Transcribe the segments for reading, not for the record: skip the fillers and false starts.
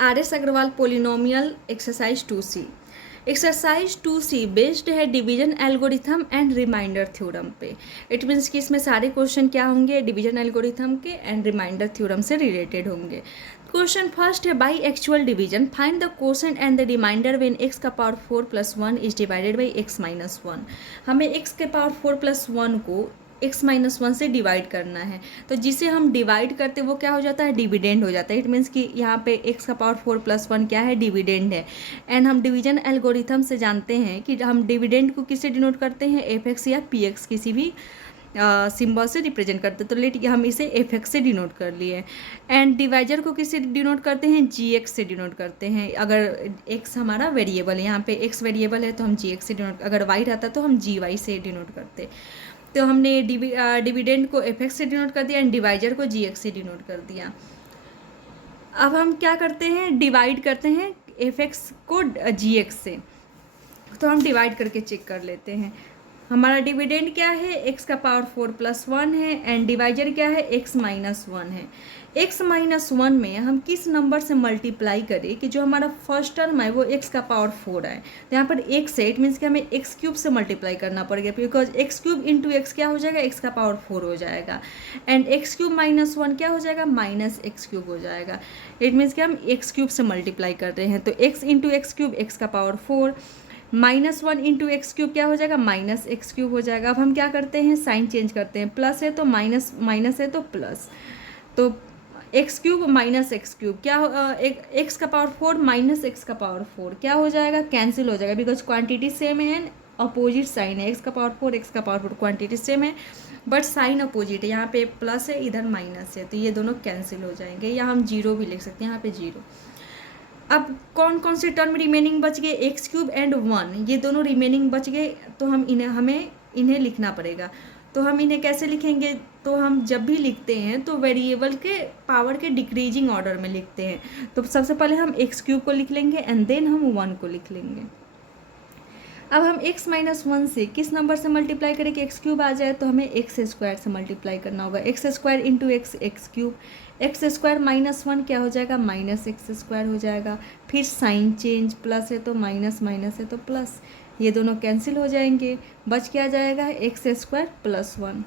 Are S Agarwal polynomial exercise 2C। Exercise 2C based है division algorithm and remainder theorem पे। It means कि इसमें सारे क्वेश्चन क्या होंगे, डिवीजन एल्गोरिथम के एंड रिमाइंडर थ्योरम से रिलेटेड होंगे। क्वेश्चन फर्स्ट है, by actual division find the quotient and the remainder when x का power 4 + 1 is divided by x - 1। हमें x के पावर 4 + 1 को x - 1 से डिवाइड करना है, तो जिसे हम डिवाइड करते वो क्या हो जाता है, डिविडेंड हो जाता है। इट मीन्स कि यहाँ पे x का पावर 4 + 1 क्या है, डिविडेंड है। एंड हम डिवीजन एल्गोरिथम से जानते हैं कि हम डिविडेंड को किससे डिनोट करते हैं, f(x) या p(x) किसी भी सिंबल से रिप्रेजेंट करते हैं। तो लेट हम इसे f(x) से डिनोट कर लिए। एंड डिवाइजर को किससे डिनोट करते हैं, g(x) से डिनोट करते हैं। अगर x हमारा वेरिएबल है, यहाँ पे x वेरिएबल है तो हम g(x) से डिनोट, अगर y रहता तो हम gy से डिनोट करते। तो हमने डिविडेंड को f(x) से डिनोट कर दिया एंड डिवाइजर को g(x) से डिनोट कर दिया। अब हम क्या करते हैं, डिवाइड करते हैं f(x) को g(x) से। तो हम डिवाइड करके चेक कर लेते हैं। हमारा डिविडेंड क्या है, x का पावर 4 + 1 है एंड डिवाइजर क्या है, x - 1 है। x - 1 में हम किस नंबर से मल्टीप्लाई करें कि जो हमारा फर्स्ट टर्म है वो x का पावर 4 है। तो यहाँ पर x है, इट मीन्स कि हमें x³ से मल्टीप्लाई करना पड़ेगा, बिकॉज x³ इंटू x क्या हो जाएगा, x का पावर 4 हो जाएगा। एंड x³ - 1 क्या हो जाएगा, -x³ हो जाएगा। इट मीन्स कि हम x³ से मल्टीप्लाई कर रहे हैं, तो x इंटू x³ x का पावर 4 -1 इंटू x³ क्या हो जाएगा, -x³ हो जाएगा। अब हम क्या करते हैं, साइन चेंज करते हैं, प्लस है तो माइनस, माइनस है तो प्लस। तो x³ -x³ क्या x का पावर 4 -x का पावर 4 क्या हो जाएगा, कैंसिल हो जाएगा, बिकॉज क्वांटिटी सेम है, अपोजिट साइन है। x का पावर 4 x का पावर 4 क्वांटिटी सेम है बट साइन अपोजिट है, यहाँ पे प्लस है इधर माइनस है, तो ये दोनों कैंसिल हो जाएंगे, या हम 0 भी लिख सकते हैं, यहाँ पे 0। अब कौन कौन से टर्म रिमेनिंग बच गए, x³ एंड 1, ये दोनों रिमेनिंग बच गए। तो हमें इन्हें लिखना पड़ेगा। तो हम इन्हें कैसे लिखेंगे, तो हम जब भी लिखते हैं तो वेरिएबल के पावर के डिक्रीजिंग ऑर्डर में लिखते हैं। तो सबसे पहले हम x³ को लिख लेंगे एंड देन हम 1 को लिख लेंगे। अब हम x - 1 से किस नंबर से मल्टीप्लाई करें कि x³ आ जाए, तो हमें x² से मल्टीप्लाई करना होगा। x² इंटू x³ x² - 1 क्या हो जाएगा, -x² हो जाएगा। फिर साइन चेंज, प्लस है तो माइनस, माइनस है तो प्लस, ये दोनों कैंसिल हो जाएंगे, बच क्या जाएगा, x² + 1।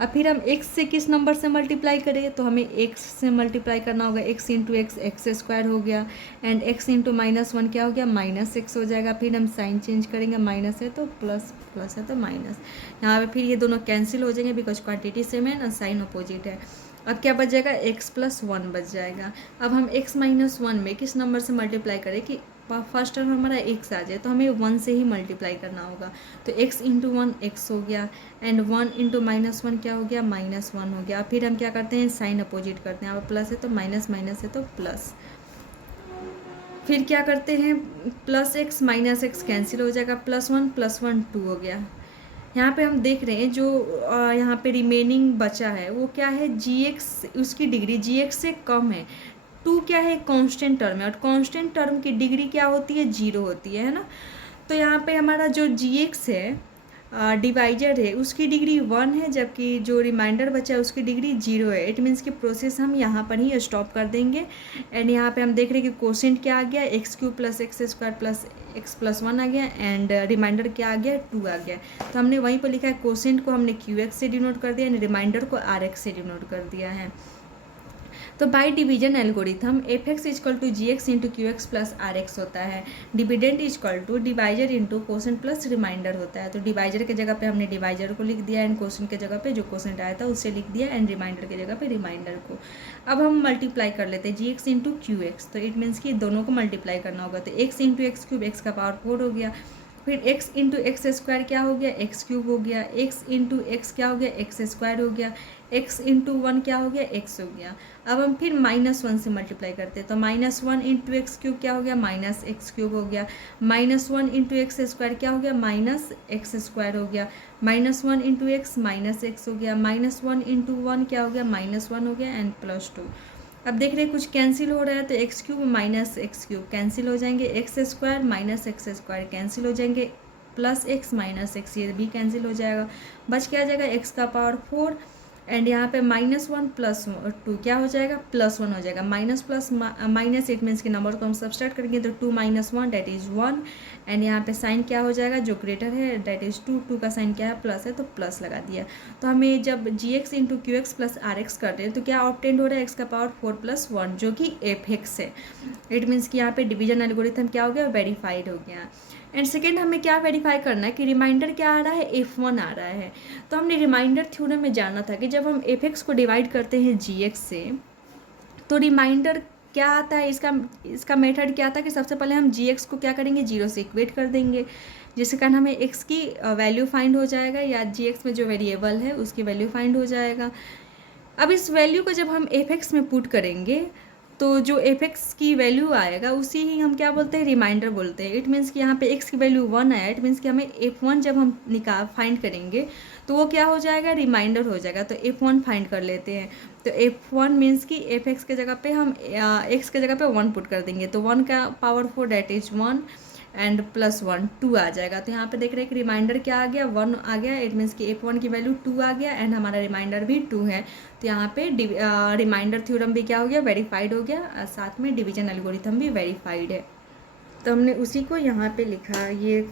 अब फिर हम x से किस नंबर से मल्टीप्लाई करें, तो हमें x से मल्टीप्लाई करना होगा। x इंटू x x² हो गया एंड x इंटू -1 क्या हो गया, -x हो जाएगा। फिर हम साइन चेंज करेंगे, माइनस है तो प्लस, प्लस है तो माइनस। यहाँ पे फिर ये दोनों कैंसिल हो जाएंगे बिकॉज क्वांटिटी सेम है ना, साइन अपोजिट है। अब क्या बच जाएगा, x + 1 बच जाएगा। अब हम x - 1 में किस नंबर से मल्टीप्लाई करें कि फर्स्ट टर्म हमारा x आ जाए, तो हमें 1 से ही मल्टीप्लाई करना होगा। तो x इंटू 1 x हो गया एंड 1 इंटू -1 क्या हो गया, -1 हो गया। फिर हम क्या करते हैं, साइन अपोजिट करते हैं, यहाँ पर प्लस है तो माइनस, माइनस है तो प्लस। फिर क्या करते हैं, +x -x कैंसिल हो जाएगा, +1 + 1 2 हो गया। यहाँ पे हम देख रहे हैं जो यहाँ पे रिमेनिंग बचा है वो क्या है, gx, उसकी डिग्री gx से कम है। 2 क्या है, कांस्टेंट टर्म है और कांस्टेंट टर्म की डिग्री क्या होती है, 0 होती है ना। तो यहाँ पे हमारा जो gx है, डिवाइजर है, उसकी डिग्री 1 है, जबकि जो रिमाइंडर बचा है उसकी डिग्री 0 है। इट मीन्स कि प्रोसेस हम यहाँ पर ही स्टॉप कर देंगे। एंड यहाँ पे हम देख रहे हैं कि कोसेंट क्या आ गया, x³ + x² + x + 1 आ गया एंड रिमाइंडर क्या आ गया, 2 आ गया। तो हमने वहीं पर लिखा है, कोसेंट को हमने qx से डिनोट कर दिया एंड रिमाइंडर को rx से डिनोट कर दिया है। तो by division algorithm f(x) = gx into qx + rx होता है। Dividend = divisor into quotient plus remainder होता है। तो डिवाइजर के जगह पे हमने डिवाइजर को लिख दिया एंड कोसेंट के जगह पे जो कोसेंट आया था उससे लिख दिया एंड रिमाइंडर के जगह पे रिमाइंडर को। अब हम मल्टीप्लाई कर लेते हैं gx इंटू qx, तो इट मीन्स कि दोनों को मल्टीप्लाई करना होगा। तो x इंटू x³ x का पावर 4 हो गया। फिर x इंटू x² क्या हो गया, x³ हो गया। x इंटू x क्या हो गया, x² हो गया। x इंटू 1 क्या हो गया, x हो गया। अब हम फिर -1 से मल्टीप्लाई करते हैं, तो -1 इंटू x³ क्या हो गया, -x³ हो गया। -1 इंटू x² क्या हो गया, -x² हो गया। -1 इंटू x -x हो गया। -1 इंटू 1 क्या हो गया, -1 हो गया एंड +2। अब देख रहे हैं कुछ कैंसिल हो रहा है, तो x³ - x³ कैंसिल हो जाएंगे, x² - x² कैंसिल हो जाएंगे, +x - x ये भी कैंसिल हो जाएगा। बच क्या आ जाएगा, x का पावर 4 एंड यहाँ पे -1 + 2 क्या हो जाएगा, +1 हो जाएगा। Minus plus minus, it means के नंबर को हम सब्सट्रैक्ट करेंगे तो 2 - 1 दैट इज़ 1। एंड यहाँ पे साइन क्या हो जाएगा, जो ग्रेटर है दैट इज़ 2, 2 का साइन क्या है, प्लस है तो प्लस लगा दिया। तो हमें जब gx × qx + rx करते हैं तो क्या ऑब्टेंड हो रहा है, x⁴ + 1 जो कि f(x) है। इट मीन्स कि यहाँ पे डिवीजन एल्गोरिथम क्या हो गया, वेरीफाइड हो गया। एंड सेकेंड हमें क्या वेरीफाई करना है कि रिमाइंडर क्या आ रहा है, f1 आ रहा है। तो हमने रिमाइंडर थ्योरम में जाना था कि जब हम f(x) को डिवाइड करते हैं gx से तो रिमाइंडर क्या आता है, इसका मेथड क्या था कि सबसे पहले हम gx को क्या करेंगे, 0 से इक्वेट कर देंगे, जिसके कारण हमें x की वैल्यू फाइंड हो जाएगा, या gx में जो वेरिएबल है उसकी वैल्यू फाइंड हो जाएगा। अब इस वैल्यू को जब हम f(x) में पुट करेंगे तो जो f(x) की वैल्यू आएगा उसी ही हम क्या बोलते हैं, रिमाइंडर बोलते हैं। इट मीन्स कि यहाँ पे x की वैल्यू 1 आया, इट मीन्स कि हमें f1 जब हम फाइंड करेंगे तो वो क्या हो जाएगा, रिमाइंडर हो जाएगा। तो f1 फाइंड कर लेते हैं। तो f1 मीन्स कि f(x) के जगह पे हम x के जगह पे 1 पुट कर देंगे, तो 1 का पावर 4 दैट इज़ 1 एंड +1 2 आ जाएगा। तो यहाँ पे देख रहे हैं कि रिमाइंडर क्या आ गया, 1 आ गया। इट मीन्स कि f1 की वैल्यू 2 आ गया एंड हमारा रिमाइंडर भी 2 है। तो यहाँ पे रिमाइंडर थ्योरम भी क्या हो गया, वेरीफाइड हो गया, साथ में डिवीजन एल्गोरिथम भी वेरीफाइड है। तो हमने उसी को यहाँ पे लिखा, ये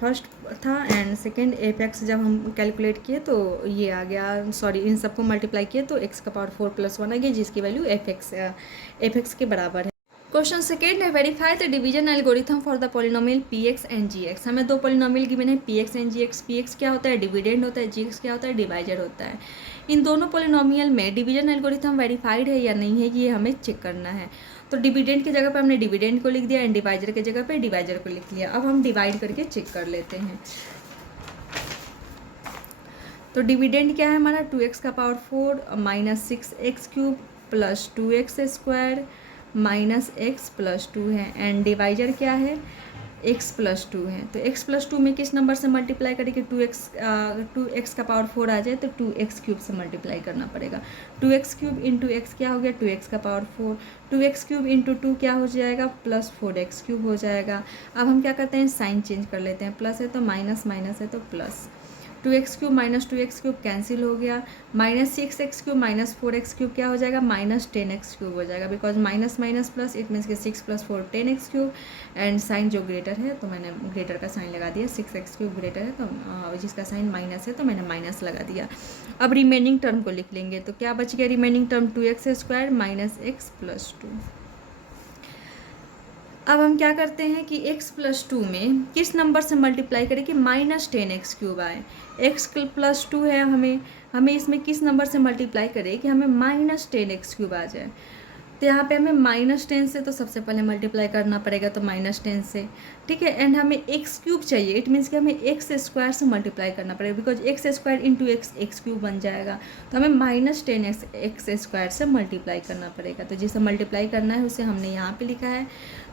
फर्स्ट था। एंड सेकेंड f(x) जब हम कैलकुलेट किए तो ये आ गया, सॉरी इन सबको मल्टीप्लाई किए तो x⁴ + 1 आ गया, जिसकी वैल्यू f(x) के बराबर है। क्वेश्चन सेकेंड है, verify the division algorithm for the polynomial px and gx। हमें दो पॉलिनोमियल गिवन है px एंड gx। px क्या होता है, डिविडेंड होता है, gx क्या होता है, डिवाइजर होता है। इन दोनों पॉलिनोमियल में डिवीजन एल्गोरिथम वेरीफाइड है या नहीं है, ये हमें चेक करना है। तो डिविडेंड की जगह पे हमने डिविडेंड को लिख दिया एंड डिवाइजर की जगह पे डिवाइजर को लिख लिया। अब हम डिवाइड करके चेक कर लेते हैं। तो डिविडेंड क्या है हमारा, 2x⁴ - 6x³ + 2x² - x + 2 है। एंड डिवाइजर क्या है, x + 2 है। तो x + 2 में किस नंबर से मल्टीप्लाई करेंगे, 2x⁴ आ जाए तो 2x³ से मल्टीप्लाई करना पड़ेगा। 2x³ × x क्या हो गया, 2x⁴। 2x³ × 2 क्या हो जाएगा, +4x³ हो जाएगा। अब हम क्या करते हैं, साइन चेंज कर लेते हैं, प्लस है तो माइनस, माइनस है तो प्लस। 2x³ - 2x³ कैंसिल हो गया। -6x³ - 4x³ क्या हो जाएगा, -10x³ हो जाएगा, because minus minus plus, it means कि 6 + 4 10x³। एंड साइन जो ग्रेटर है तो मैंने ग्रेटर का साइन लगा दिया, 6x³ ग्रेटर है तो जिसका साइन माइनस है तो मैंने माइनस लगा दिया। अब रिमेनिंग टर्म को लिख लेंगे तो क्या बच गया, रिमेनिंग टर्म 2x² - x + 2। अब हम क्या करते हैं कि x + 2 में किस नंबर से मल्टीप्लाई करें कि -10x³ आए। x + 2 है, हमें इसमें किस नंबर से मल्टीप्लाई करें कि हमें -10x³ आ जाए। तो यहाँ पे हमें -10 से तो सबसे पहले मल्टीप्लाई करना पड़ेगा, तो -10 से, ठीक है। एंड हमें x³ चाहिए, इट मीन्स कि हमें x² से मल्टीप्लाई करना पड़ेगा, बिकॉज x² × x x³ बन जाएगा। तो हमें -10x x² से मल्टीप्लाई करना पड़ेगा। तो जिसे मल्टीप्लाई करना है उसे हमने यहाँ पे लिखा है।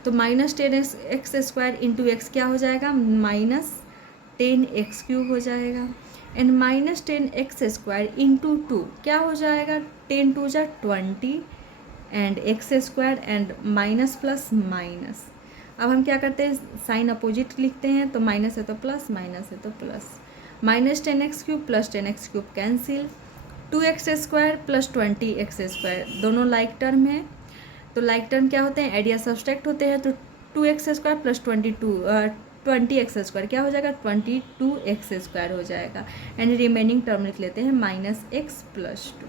तो -10x x² × x क्या हो जाएगा, -10x³ हो जाएगा। एंड -10x² × 2 क्या हो जाएगा, 10 × 2 = 20 and x² and minus plus minus. अब हम क्या करते हैं, साइन अपोजिट लिखते हैं, तो माइनस है तो प्लस, माइनस है तो plus. -10x³ + 10x³ cancel. 2x² + 20x² दोनों लाइक टर्म है। तो लाइक टर्म क्या होते हैं, एड या सब्सट्रैक्ट होते हैं। तो 2x² + 20x² क्या हो जाएगा, 22x² हो जाएगा। एंड रिमेनिंग टर्म लिख लेते हैं -x + 2।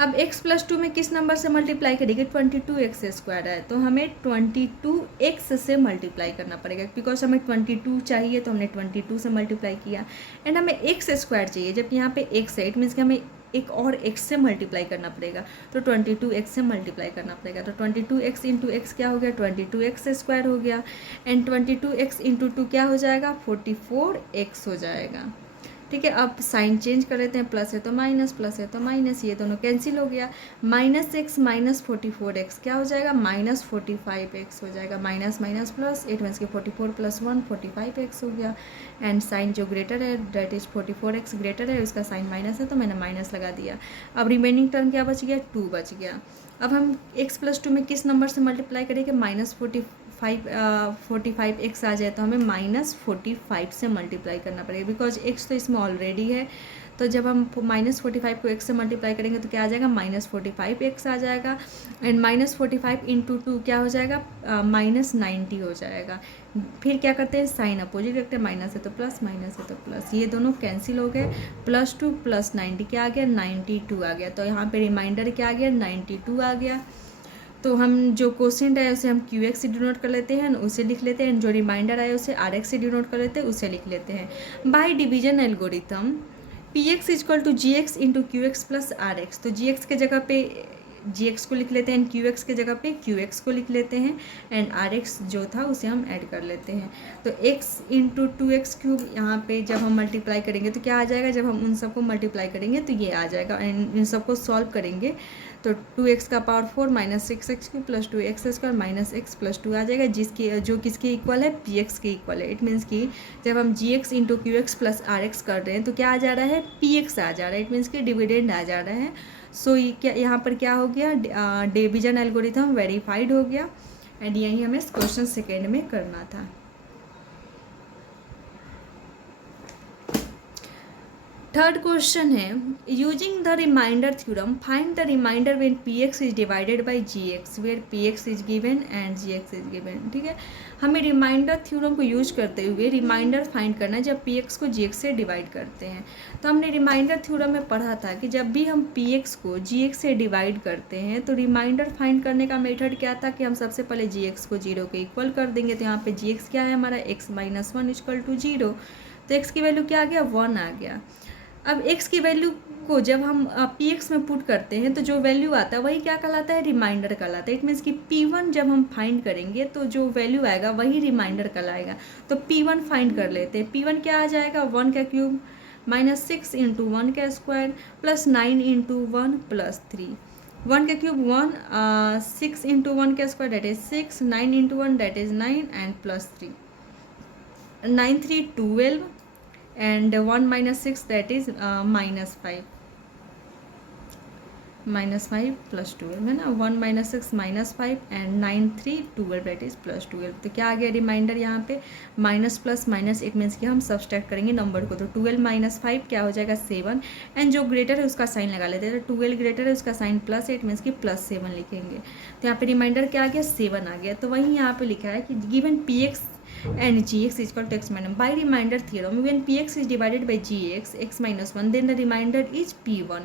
अब x + 2 में किस नंबर से मल्टीप्लाई करेंगे, 22x² है तो हमें 22x से मल्टीप्लाई करना पड़ेगा, बिकॉज हमें 22 चाहिए तो हमने 22 से मल्टीप्लाई किया। एंड हमें x² चाहिए, जबकि यहाँ पे x है, इट मीन्स कि हमें एक और x से मल्टीप्लाई करना पड़ेगा, तो 22x से मल्टीप्लाई करना पड़ेगा। तो 22x × x क्या हो गया, 22x² हो गया। एंड 22x × 2 क्या हो जाएगा, 44x हो जाएगा, ठीक है। अब साइन चेंज कर लेते हैं, प्लस है तो माइनस, प्लस है तो माइनस, ये दोनों कैंसिल हो गया। -x - 44x क्या हो जाएगा, -45x हो जाएगा। Minus minus plus, it means कि 44 + 1 45x हो गया। एंड साइन जो ग्रेटर है दैट इज़ 44x ग्रेटर है, उसका साइन माइनस है तो मैंने माइनस लगा दिया। अब रिमेनिंग टर्म क्या बच गया, 2 बच गया। अब हम x + 2 में किस नंबर से मल्टीप्लाई करेंगे, 45x आ जाए तो हमें -45 से मल्टीप्लाई करना पड़ेगा, बिकॉज x तो इसमें ऑलरेडी है। तो जब हम -45 को x से मल्टीप्लाई करेंगे तो क्या आ जाएगा, -45x आ जाएगा। एंड -45 इंटू 2 क्या हो जाएगा, -90 हो जाएगा। फिर क्या करते हैं, साइन अपोजिट रखते हैं, माइनस है तो प्लस, माइनस है तो प्लस, ये दोनों कैंसिल हो गए। +2 + 90 क्या आ गया, 92 आ गया। तो यहाँ पे रिमाइंडर क्या आ गया, 92 आ गया। तो हम जो क्वेश्चन आया उसे हम QX से डिनोट कर लेते हैं, उसे लिख लेते हैं। जो रिमाइंडर आया उसे RX से डिनोट कर लेते हैं, उसे लिख लेते हैं। Bye division algorithm PX = GX × QX + RX। तो GX के जगह पे GX को लिख लेते हैं, QX के जगह पे QX को लिख लेते हैं, एंड RX जो था उसे हम ऐड कर लेते हैं। तो x × 2x³ यहाँ पे जब हम मल्टीप्लाई करेंगे तो क्या आ जाएगा, जब हम उन सबको मल्टीप्लाई करेंगे तो ये आ जाएगा। एंड इन सबको सॉल्व करेंगे तो 2x⁴ - 6x³ + 2x² - x + 2 आ जाएगा, जो किसके इक्वल है, px के इक्वल है। इट मीन्स कि जब हम gx × QX + RX कर रहे हैं तो क्या आ जा रहा है, px आ जा रहा है। इट मीन्स कि डिविडेंड आ जा रहा है। सो क्या यहाँ पर क्या हो गया, डिवीजन एल्गोरिथम वेरीफाइड हो गया। एंड यही हमें क्वेश्चन सेकेंड में करना था। थर्ड क्वेश्चन है, using the remainder theorem find the remainder when px is divided by gx where px is given and gx is given. ठीक है, हमें रिमाइंडर थ्योरम को यूज करते हुए रिमाइंडर फाइंड करना है जब px को gx से डिवाइड करते हैं। तो हमने रिमाइंडर थ्योरम में पढ़ा था कि जब भी हम px को gx से डिवाइड करते हैं तो रिमाइंडर फाइंड करने का मेथड क्या था कि हम सबसे पहले gx को 0 के इक्वल कर देंगे। तो यहाँ पे gx क्या है हमारा, x - 1 = 0। तो x की वैल्यू क्या आ गया, 1 आ गया। अब x की वैल्यू को जब हम px में पुट करते हैं तो जो वैल्यू आता है वही क्या कहलाता है, रिमाइंडर कहलाता है। इट मीन्स कि p1 जब हम फाइंड करेंगे तो जो वैल्यू आएगा वही रिमाइंडर कहलाएगा। तो p1 फाइंड कर लेते हैं। p1 क्या आ जाएगा, 1 का क्यूब -6 × 1 का स्क्वायर + 9 × 1 + 3। 1 का क्यूब 1, 6 × 1 का square that is 6, 9 × 1 that is 9 and +3, 9 3 12 and 1 - 6 that is -5 + 12 है ना। 1 - 6 -5 एंड 9 3 12 दैट इज +12। तो क्या आ गया रिमाइंडर यहाँ पे, minus plus minus, it means कि हम सब्सट्रैक्ट करेंगे नंबर को। तो 12 - 5 क्या हो जाएगा, 7। एंड जो ग्रेटर है उसका साइन लगा लेते हैं। तो 12 ग्रेटर है उसका साइन प्लस है, इट मीन्स कि +7 लिखेंगे। तो यहाँ पे रिमाइंडर क्या आ गया, 7 आ गया। तो वहीं यहाँ पे लिखा है कि given px and gx is equal to x - 1 by remainder theorem when px is divided by gx x - 1 then the remainder is p1।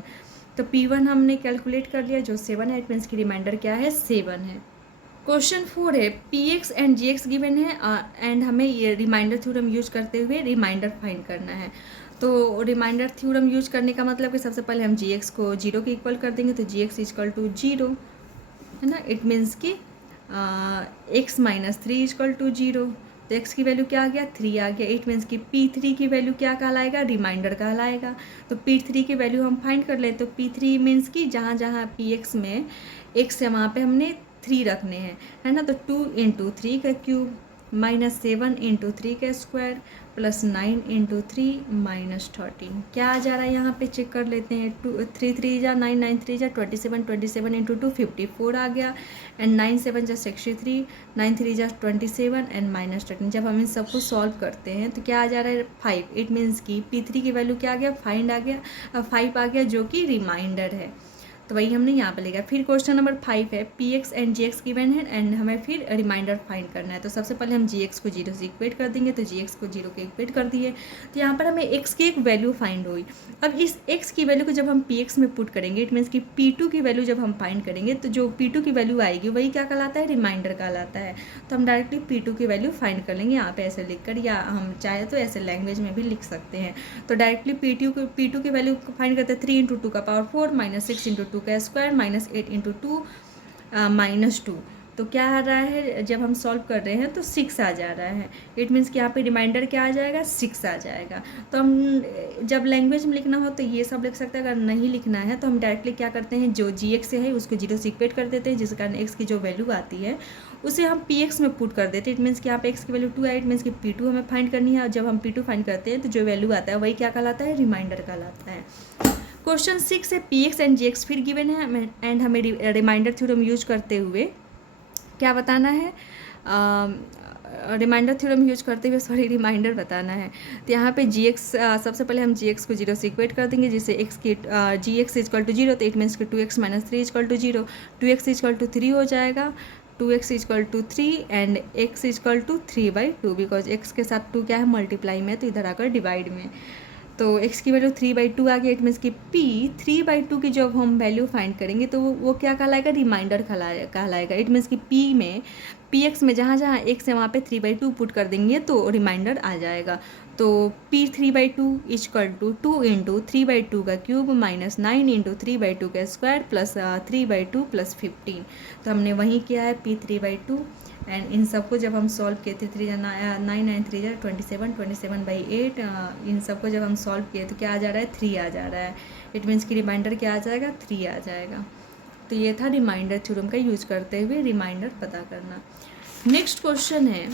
तो p1 हमने कैलकुलेट कर लिया जो 7 है। इट मीन्स की रिमाइंडर क्या है, 7 है। क्वेश्चन 4 है, px एंड gx गिवन है एंड हमें ये रिमाइंडर थ्योरम यूज करते हुए रिमाइंडर फाइंड करना है। तो रिमाइंडर थ्योरम यूज करने का मतलब कि सबसे पहले हम gx को 0 के इक्वल कर देंगे। तो gx = 0 है ना। इट मीन्स कि x - 3 = 0। तो x की वैल्यू क्या आ गया, 3 आ गया। इट मीन्स कि p3 की वैल्यू क्या कहलाएगा, रिमाइंडर कहलाएगा। तो p3 की वैल्यू हम फाइंड कर लें। तो p3 मीन्स कि जहाँ जहाँ px में x है वहाँ पे हमने 3 रखने हैं, है ना। तो 2 × 3 का क्यूब -7 × 3 का स्क्वायर + 9 × 3 -13 क्या आ जा रहा है यहाँ पे चेक कर लेते हैं। 3 3 जा 9, 9 3 जा 27, 27 × 2 54 आ गया। एंड 9 7 जा 63, 9 3 जा 27 एंड -13। जब हम इन सबको सॉल्व करते हैं तो क्या आ जा रहा है, 5। इट मीन्स कि p3 की वैल्यू क्या आ गया, 5 आ गया जो कि रिमाइंडर है। तो वही हमने यहाँ पे लिखा। फिर क्वेश्चन नंबर 5 है, px एंड gx गिवन है एंड हमें फिर रिमाइंडर फाइंड करना है। तो सबसे पहले हम gx को 0 से इक्वेट कर देंगे। तो gx को 0 के इक्वेट कर दिए। तो यहाँ पर हमें x की एक वैल्यू फाइंड हुई। अब इस x की वैल्यू को जब हम px में पुट करेंगे, इट मीन्स कि p2 की वैल्यू जब हम फाइंड करेंगे तो जो p2 की वैल्यू आएगी वही क्या कहलाता है, रिमाइंडर कहलाता है। तो हम डायरेक्टली p2 की वैल्यू फाइंड कर लेंगे यहाँ पे ऐसे लिख कर, या हम चाहे तो ऐसे लैंग्वेज में भी लिख सकते हैं। तो डायरेक्टली p2 की वैल्यू फाइंड करते हैं। 3 × 2 का पावर 4 -6 × 2 का स्क्वायर -8 × 2 -2। तो क्या आ रहा है, जब हम सॉल्व कर रहे हैं तो 6 आ जा रहा है। इट मीन्स कि यहाँ पे रिमाइंडर क्या आ जाएगा, 6 आ जाएगा। तो हम जब लैंग्वेज में लिखना हो तो ये सब लिख सकते हैं। अगर नहीं लिखना है तो हम डायरेक्टली क्या करते हैं, जो gx से है उसको 0 से इक्वेट कर देते हैं, जिस कारण x की जो वैल्यू आती है उसे हम px में पुट कर देते हैं। इट मीन्स कि यहाँ पे x की वैल्यू 2 है। इट मीन्स कि p2 हमें फाइंड करनी है। और जब हम p2 फाइंड करते हैं तो जो वैल्यू आता है वही क्या कहलाता है, रिमाइंडर कहलाता है। क्वेश्चन 6 है, px एंड gx फिर गिवन है एंड हमें रिमाइंडर थ्योरम यूज करते हुए क्या बताना है, रिमाइंडर थ्योरम यूज करते हुए रिमाइंडर बताना है। तो यहाँ पे जी एक्स, सबसे पहले हम जी एक्स को जीरो से इक्वेट कर देंगे, जिससे एक्स की G x is equal to zero, तो इट मीन्स कि 2x minus three is equal to zero, 2x is equal to 3 हो जाएगा, 2x is equal to 3 and x is equal to 3/2, because x के साथ 2 क्या है, मल्टीप्लाई में, तो इधर आकर डिवाइड में, तो x की वैल्यू 3/2 आ गया। इट मीन्स कि p 3/2 की जब हम वैल्यू फाइंड करेंगे तो वो क्या कहलाएगा, रिमाइंडर कहलाएगा। इट मीन्स कि p में px में जहाँ जहाँ x है वहाँ पे 3/2 पुट कर देंगे तो रिमाइंडर आ जाएगा। तो p 3/2 इजकल टू 2 इंटू 3/2 का क्यूब माइनस 9 इंटू 3/2 का स्क्वायर प्लस 3/2 प्लस 15। तो हमने वही किया है p 3/2 एंड इन सबको जब हम सॉल्व किए थे, 3 9 9 3 27, 27/8, इन सबको जब हम सॉल्व किए तो क्या आ जा रहा है, 3 आ जा रहा है। इट मीन्स कि रिमाइंडर क्या आ जाएगा, 3 आ जाएगा। तो ये था रिमाइंडर थ्योरम का यूज करते हुए रिमाइंडर पता करना। नेक्स्ट क्वेश्चन है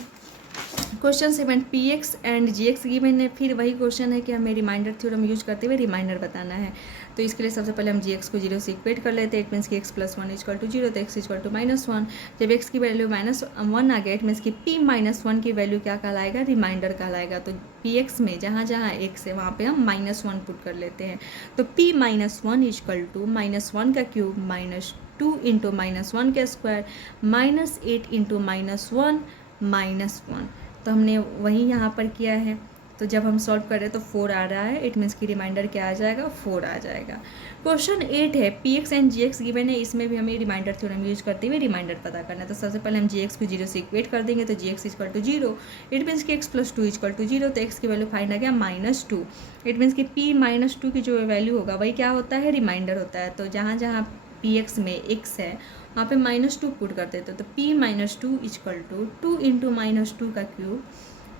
question 7, P x and ji x given है। फिर वही क्वेश्चन है कि हमें रिमाइंडर थ्योरम यूज करते हुए रिमाइंडर बताना है। तो इसके लिए सबसे पहले हम जी एक्स को जीरो से इक्वेट कर लेते हैं। इट मीन्स कि x plus 1 is equal to zero, तो एक्स इजकल टू -1। जब एक्स की वैल्यू -1 आ गया, इट मीन्स कि p -1 की वैल्यू क्या कहलाएगा, रिमाइंडर कहलाएगा। तो पी एक्स में जहाँ जहाँ एक्स है वहाँ पे हम -1 पुट कर लेते हैं। तो p -1 इजकल टू -1 का क्यूब -2 इंटू -1 का स्क्वायर -8 इंटू -1 -1। तो हमने वही यहाँ पर किया है। तो जब हम सॉल्व कर रहे हैं तो 4 आ रहा है। इट मीन्स कि रिमाइंडर क्या आ जाएगा, 4 आ जाएगा। क्वेश्चन 8 है, P x and ji x given है। इसमें भी हमें रिमाइंडर थ्योरम यूज करते हुए रिमाइंडर पता करना है। तो सबसे पहले हम जी एक्स को जीरो से इक्वेट कर देंगे, तो जी x is equal to zero, it means कि x plus 2 is equal to zero, तो एक्स की वैल्यू फाइंड आ गया -2। इट मीन्स कि p -2 की जो वैल्यू होगा वही क्या होता है, रिमाइंडर होता है। तो जहाँ जहाँ पी एक्स में x है वहाँ पे -2 पुट कर देते तो p -2 इजकल टू 2 इंटू -2 का क्यूब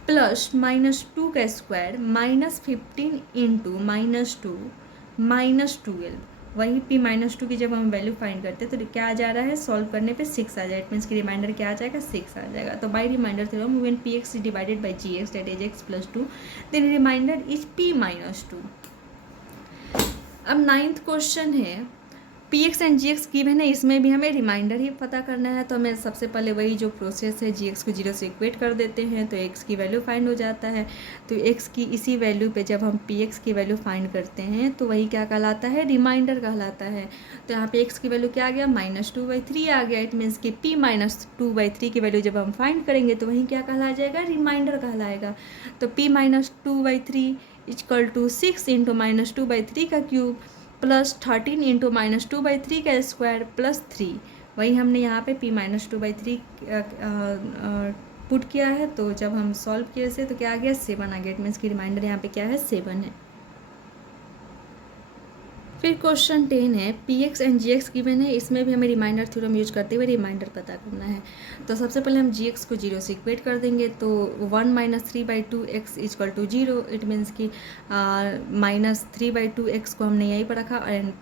प्लस -2 का स्क्वायर -15 इंटू -2 -12। वही p -2 की जब हम वैल्यू फाइंड करते हैं तो क्या आ जा रहा है, सॉल्व करने पे 6 आ जाए। इट मीन्स कि रिमाइंडर क्या आ जाएगा, 6 आ जाएगा। तो by remainder theorem when px is divided by gx that is x plus 2 then remainder is p -2। अब 9th क्वेश्चन है, P x and ji x given है। इसमें भी हमें रिमाइंडर ही पता करना है। तो हमें सबसे पहले वही जो प्रोसेस है, जी एक्स को जीरो से इक्वेट कर देते हैं तो एक्स की वैल्यू फाइंड हो जाता है। तो एक्स की इसी वैल्यू पे जब हम पी एक्स की वैल्यू फाइंड करते हैं तो वही क्या कहलाता है, रिमाइंडर कहलाता है। तो यहाँ पे एक्स की वैल्यू क्या आ गया, -2/3 आ गया। इट मीन्स कि p -2/3 की वैल्यू जब हम फाइंड करेंगे तो वही क्या कहला जाएगा, रिमाइंडर कहलाएगा। तो p -2/3 इजकल टू 6 इंटू -2/3 का क्यूब प्लस 13 इंटू -2/3 का स्क्वायर प्लस 3। वही हमने यहाँ पे p -2/3 पुट किया है। तो जब हम सॉल्व किए से तो क्या आ गया, 7 आ गया। इट मीन्स की रिमाइंडर यहाँ पे क्या है, 7 है। फिर क्वेश्चन 10 है, P x and ji x given है। इसमें भी हमें रिमाइंडर थ्योरम यूज करते हुए रिमाइंडर पता करना है। तो सबसे पहले हम जी एक्स को जीरो से इक्वेट कर देंगे। तो 1 - 3/2 X is equal to zero. It means कि -3/2 एक्स को हमने यहीं पर रखा एंड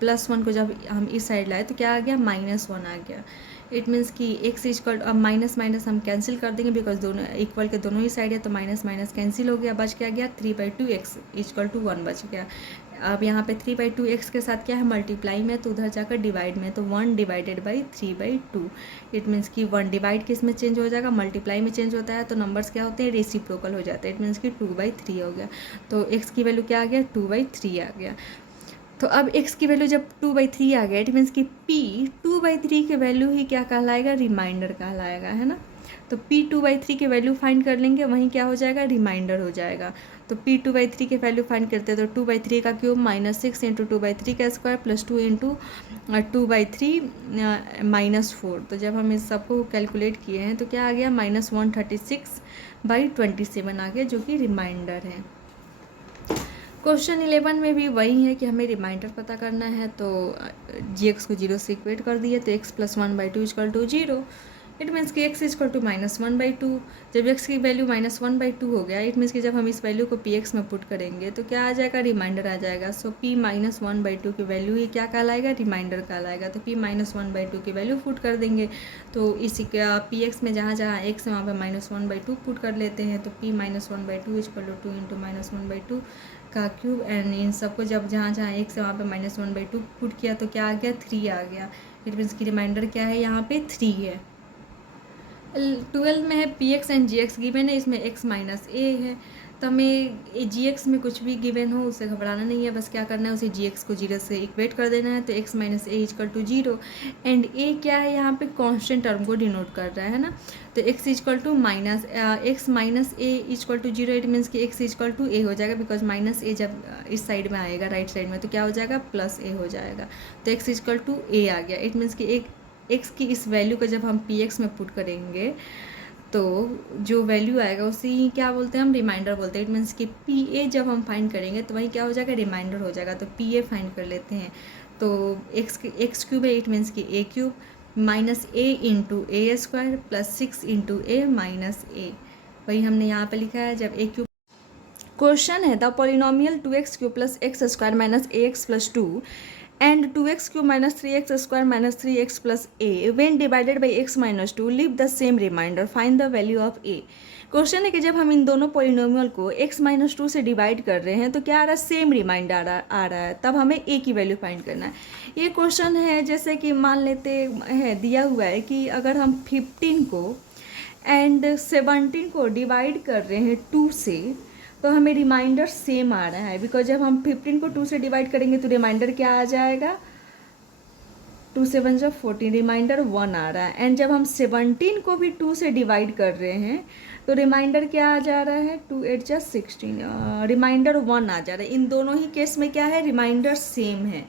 +1 को जब हम इस साइड लाए तो क्या आ गया, -1 आ गया। इट मीन्स कि एक्स इजकल, अब माइनस माइनस हम कैंसिल कर देंगे बिकॉज दोनों इक्वल के दोनों ही साइड है। तो माइनस माइनस कैंसिल हो गया, बच क्या गया, 3/2 एक्स इजकल टू 1 बच गया। अब यहाँ पे 3/2 एक्स के साथ क्या है, मल्टीप्लाई में, तो उधर जाकर डिवाइड में, तो 1 डिवाइडेड बाई 3/2। इट मीन्स कि 1 डिवाइड किस में चेंज हो जाएगा, मल्टीप्लाई में चेंज होता है। तो नंबर्स क्या होते हैं, रेसिप्रोकल हो जाते हैं। इट मीन्स कि 2/3 हो गया। तो एक्स की वैल्यू क्या आ गया, 2/3 आ गया। तो अब x की वैल्यू जब 2/3 आ गया, इट मीन्स कि p 2/3 की वैल्यू ही क्या कहलाएगा, रिमाइंडर कहलाएगा, है ना। तो p 2/3 की वैल्यू फाइंड कर लेंगे, वहीं क्या हो जाएगा, रिमाइंडर हो जाएगा। तो p 2/3 की वैल्यू फाइंड करते हैं तो 2/3 का क्यूब -6 इंटू 2/3 का स्क्वायर प्लस 2 इंटू 2/3 -4। तो जब हम इस सबको कैलकुलेट किए हैं तो क्या आ गया, -136/27 आ गया, जो कि रिमाइंडर है। क्वेश्चन 11 में भी वही है कि हमें रिमाइंडर पता करना है। तो जी एक्स को जीरो से इक्वेट कर दिए तो x + 1/2 is equal to 0। It means कि x इजकल टू -1/2। जब x की वैल्यू -1/2 हो गया, इट मीन्स कि जब हम इस वैल्यू को px में पुट करेंगे तो क्या आ जाएगा, रिमाइंडर आ जाएगा। सो p -1/2 की वैल्यू ही क्या कहलाएगा, रिमाइंडर कहलाएगा। तो p -1/2 की वैल्यू पुट कर देंगे। तो इसी का px में जहाँ जहाँ x है वहाँ पे -1/2 पुट कर लेते हैं। तो p -1/2 इजकल टू 2 इंटू -1/2 का क्यूब एंड इन सबको जब जहाँ जहाँ x है वहाँ पे -1/2 पुट किया तो क्या आ गया, 3 आ गया। इट मीन्स की रिमाइंडर क्या है, यहाँ पे 3 है। ट्वेल्व में है P x and ji x given है, इसमें एक्स माइनस ए है, तो हमें जी एक्स में कुछ भी गिवन हो उससे घबराना नहीं है, बस क्या करना है उसे जी एक्स को जीरो से इक्वेट कर देना है, तो x minus A is equal to zero, and a क्या है यहाँ पे कांस्टेंट टर्म को डिनोट कर रहा है ना, तो X is equal to minus X minus A is equal to zero, it means कि एक्स इजकल टू ए हो जाएगा, बिकॉज माइनस ए जब इस साइड में आएगा राइट साइड में तो क्या हो जाएगा प्लस ए हो जाएगा, तो एक्स इजकल टू ए आ गया, इट मीन्स कि एक एक्स की इस वैल्यू को जब हम पी एक्स में पुट करेंगे तो जो वैल्यू आएगा उसी क्या बोलते हैं हम रिमाइंडर बोलते हैं, इट मीन्स कि पी ए जब हम फाइंड करेंगे तो वही क्या हो जाएगा रिमाइंडर हो जाएगा, तो पी ए फाइंड कर लेते हैं, तो एक्स क्यूब है, इट मीन्स कि ए क्यूब माइनस ए इंटू ए स्क्वायर प्लस 6 इंटू ए माइनस ए, वही हमने यहाँ पे लिखा है। जब ए क्यूब क्वेश्चन है the polynomial 2x cube plus x square minus A x plus 2 and 2x cube minus 3x square minus 3x plus a when divided by x minus 2 leave the same remainder, find the value of a। Question है कि जब हम इन दोनों polynomial को x minus 2 से divide कर रहे हैं तो क्या आ रहा है सेम रिमाइंडर आ रहा है, तब हमें a की वैल्यू फाइंड करना है। ये क्वेश्चन है जैसे कि मान लेते हैं दिया हुआ है कि अगर हम 15 को एंड 17 को डिवाइड कर रहे हैं 2 से तो हमें रिमाइंडर सेम आ रहा है, बिकॉज जब हम 15 को 2 से डिवाइड करेंगे तो रिमाइंडर क्या आ जाएगा 2 7 जब 14, रिमाइंडर 1 आ रहा है, एंड जब हम 17 को भी 2 से डिवाइड कर रहे हैं तो रिमाइंडर क्या आ जा रहा है 2 8 जा 16, रिमाइंडर 1 आ जा रहा है। इन दोनों ही केस में क्या है रिमाइंडर सेम है।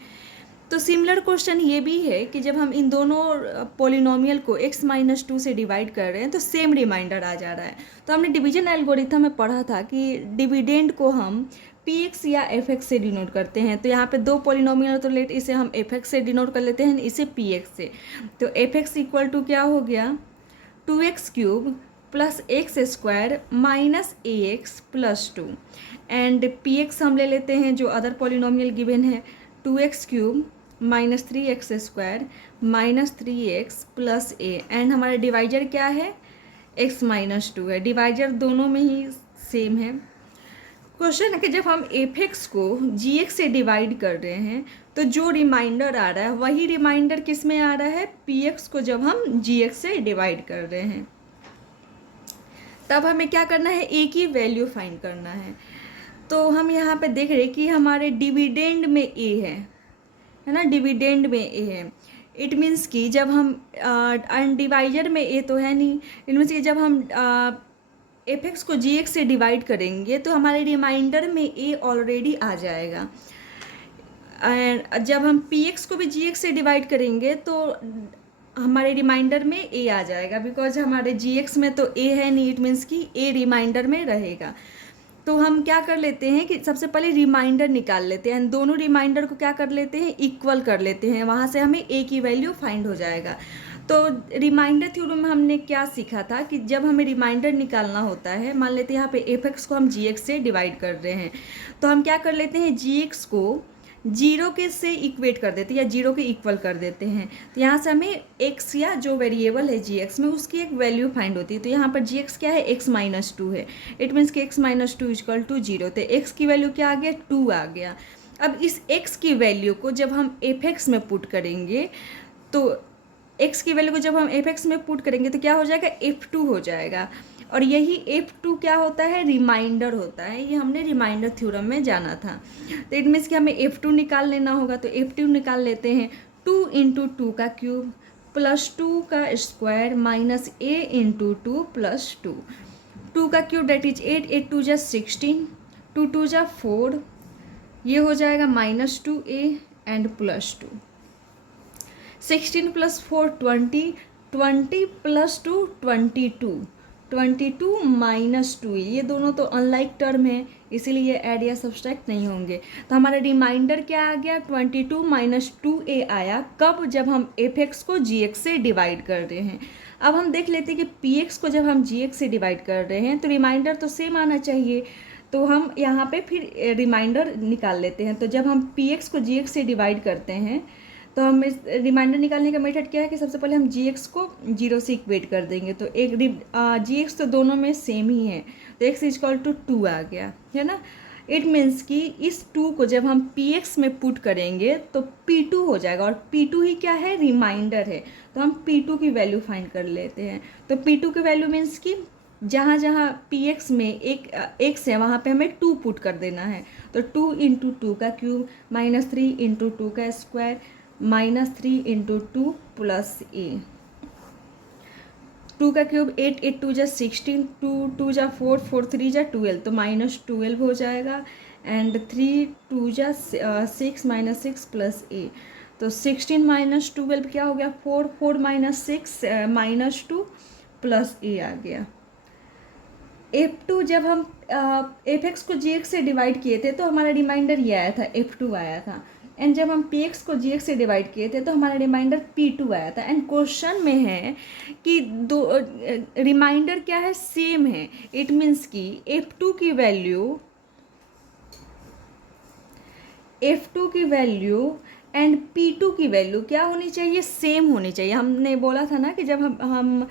तो सिमिलर क्वेश्चन ये भी है कि जब हम इन दोनों पॉलिनोमियल को x माइनस 2 से डिवाइड कर रहे हैं तो सेम रिमाइंडर आ जा रहा है। तो हमने डिवीजन एल्गोरिथम में पढ़ा था कि डिविडेंड को हम px या fx से डिनोट करते हैं, तो यहाँ पे दो पॉलिनोमियल तो लेट इसे हम fx से डिनोट कर लेते हैं, इसे px से, तो fx इक्वल टू क्या हो गया 2x cube plus x square minus A x plus 2, and px हम ले लेते हैं जो अदर पॉलिनोमियल गिवन है 2x cube minus 3x square minus 3x plus A, and हमारा डिवाइजर क्या है x माइनस 2 है, डिवाइजर दोनों में ही सेम है। क्वेश्चन है कि जब हम एफ को जी एक्स से डिवाइड कर रहे हैं तो जो रिमाइंडर आ रहा है वही रिमाइंडर किस में आ रहा है पी एक्स को जब हम जी एक्स से डिवाइड कर रहे हैं, तब हमें क्या करना है ए की वैल्यू फाइंड करना है। तो हम यहाँ पे देख रहे हैं कि हमारे डिविडेंड में ए है ना, डिविडेंड में ए है, इट मीन्स कि जब हम डिवाइजर में ए तो है नहीं, इट मीन्स कि जब हम एफ एक्स को जी एक्स से डिवाइड करेंगे तो हमारे रिमाइंडर में ए ऑलरेडी आ जाएगा, एंड जब हम पी एक्स को भी जी एक्स से डिवाइड करेंगे तो हमारे रिमाइंडर में ए आ जाएगा, बिकॉज हमारे जी एक्स में तो ए है नहीं, इट मीन्स कि ए रिमाइंडर में रहेगा। तो हम क्या कर लेते हैं कि सबसे पहले रिमाइंडर निकाल लेते हैं, दोनों रिमाइंडर को क्या कर लेते हैं इक्वल कर लेते हैं, वहाँ से हमें ए की वैल्यू फाइंड हो जाएगा। तो रिमाइंडर थ्योरम में हमने क्या सीखा था कि जब हमें रिमाइंडर निकालना होता है, मान लेते हैं यहाँ पे एफ एक्स को हम जी एक्स से डिवाइड कर रहे हैं, तो हम क्या कर लेते हैं जी एक्स को जीरो के से इक्वेट कर देते हैं या जीरो के इक्वल कर देते हैं, तो यहाँ से हमें एक्स या जो वेरिएबल है जी एक्स में उसकी एक वैल्यू फाइंड होती है। तो यहाँ पर जी एक्स क्या है एक्स माइनस 2 है, इट मीन्स कि X minus 2 equal to zero, तो एक्स की वैल्यू क्या आ गया 2 आ गया। अब इस एक्स की वैल्यू को जब हम एफ एक्स में पुट करेंगे तो एक्स की वैल्यू को जब हम एफ एक्स में पुट करेंगे तो क्या हो जाएगा F2 हो जाएगा, और यही F2 क्या होता है रिमाइंडर होता है, ये हमने रिमाइंडर थ्योरम में जाना था। तो इट मीन्स कि हमें F2 निकाल लेना होगा, तो F2 निकाल लेते हैं 2 इंटू 2 का क्यूब प्लस 2 का square minus a into 2 plus 2, 2 का क्यूब डेट इज 8, 8 2 जा 16, 2 2 जा 4, ये हो जाएगा minus 2a and plus 2, 16 plus 4 20, 20 plus 2 22, 22 minus 2, ये दोनों तो अनलाइक टर्म है इसीलिए ऐड या सब्सट्रैक्ट नहीं होंगे। तो हमारा रिमाइंडर क्या आ गया 22 माइनस 2a आया, कब जब हम एफ एक्स को जी एक्स से डिवाइड कर रहे हैं। अब हम देख लेते हैं कि पी एक्स को जब हम जी एक्स से डिवाइड कर रहे हैं तो रिमाइंडर तो सेम आना चाहिए, तो हम यहाँ पे फिर रिमाइंडर निकाल लेते हैं। तो जब हम पी एक्स को जी एक्स से डिवाइड करते हैं तो हम इस रिमाइंडर निकालने का मेथड क्या है कि सबसे पहले हम जी एक्स को जीरो से इक्वेट कर देंगे, तो एक जी एक्स तो दोनों में सेम ही है, तो एक्स इक्वल टू 2 आ गया है ना, इट मीन्स कि इस 2 को जब हम px में पुट करेंगे तो p2 हो जाएगा, और p2 ही क्या है, रिमाइंडर है। तो हम p2 की वैल्यू फाइंड कर लेते हैं। तो p2 की वैल्यू मीन्स कि जहाँ जहाँ px में एक x है वहाँ पे हमें 2 पुट कर देना है। तो 2 इंटू 2 का क्यूब माइनस 3 इंटू 2 का square minus 3 into 2 plus a। 2 का क्यूब 8, 8 2 जा 16, 2 2 जा 4, 4 3 जा 12, तो माइनस 12 हो जाएगा। एंड 3 2 जा 6 माइनस 6 प्लस a। तो 16 माइनस 12 क्या हो गया, 4, 4 माइनस 6 माइनस 2 प्लस a आ गया। f2 जब हम fx को gx से डिवाइड किए थे तो हमारा रिमाइंडर ये आया था, f2 आया था। एंड जब हम px को gx से डिवाइड किए थे तो हमारा रिमाइंडर p2 आया था। एंड क्वेश्चन में है कि दो रिमाइंडर क्या है, सेम है। इट मीन्स कि f2 की वैल्यू एंड p2 की वैल्यू क्या होनी चाहिए, सेम होनी चाहिए। हमने बोला था ना कि जब हम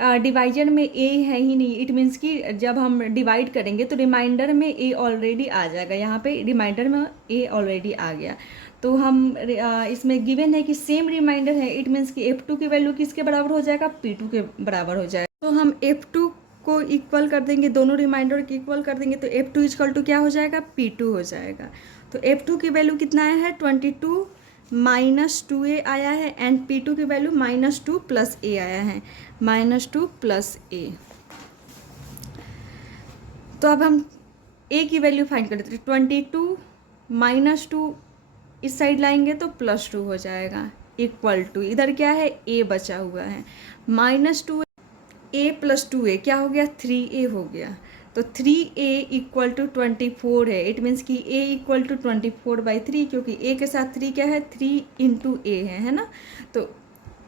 डिवाइजन में a है ही नहीं, इट मीन्स कि जब हम डिवाइड करेंगे तो रिमाइंडर में a ऑलरेडी आ जाएगा। यहाँ पे रिमाइंडर में a ऑलरेडी आ गया। तो हम इसमें गिवन है कि सेम रिमाइंडर है, इट मीन्स कि f2 की वैल्यू किसके बराबर हो जाएगा, p2 के बराबर हो जाएगा। तो हम f2 को इक्वल कर देंगे, दोनों रिमाइंडर को इक्वल कर देंगे, तो f2 इक्वल टू क्या हो जाएगा, p2 हो जाएगा। तो f2 की वैल्यू कितना आया है, 22 माइनस 2a आया है। एंड p2 की वैल्यू माइनस 2 प्लस a आया है, माइनस 2 प्लस a। तो अब हम a की वैल्यू फाइंड कर लेते हैं। 22 माइनस 2 इस साइड लाएंगे तो प्लस 2 हो जाएगा, इक्वल टू इधर क्या है, a बचा हुआ है, माइनस 2 a प्लस 2a क्या हो गया, 3a हो गया। तो 3a इक्वल टू 24 है। इट मीन्स कि a इक्वल टू 24/3, क्योंकि a के साथ 3 क्या है, 3 इंटू a है ना। तो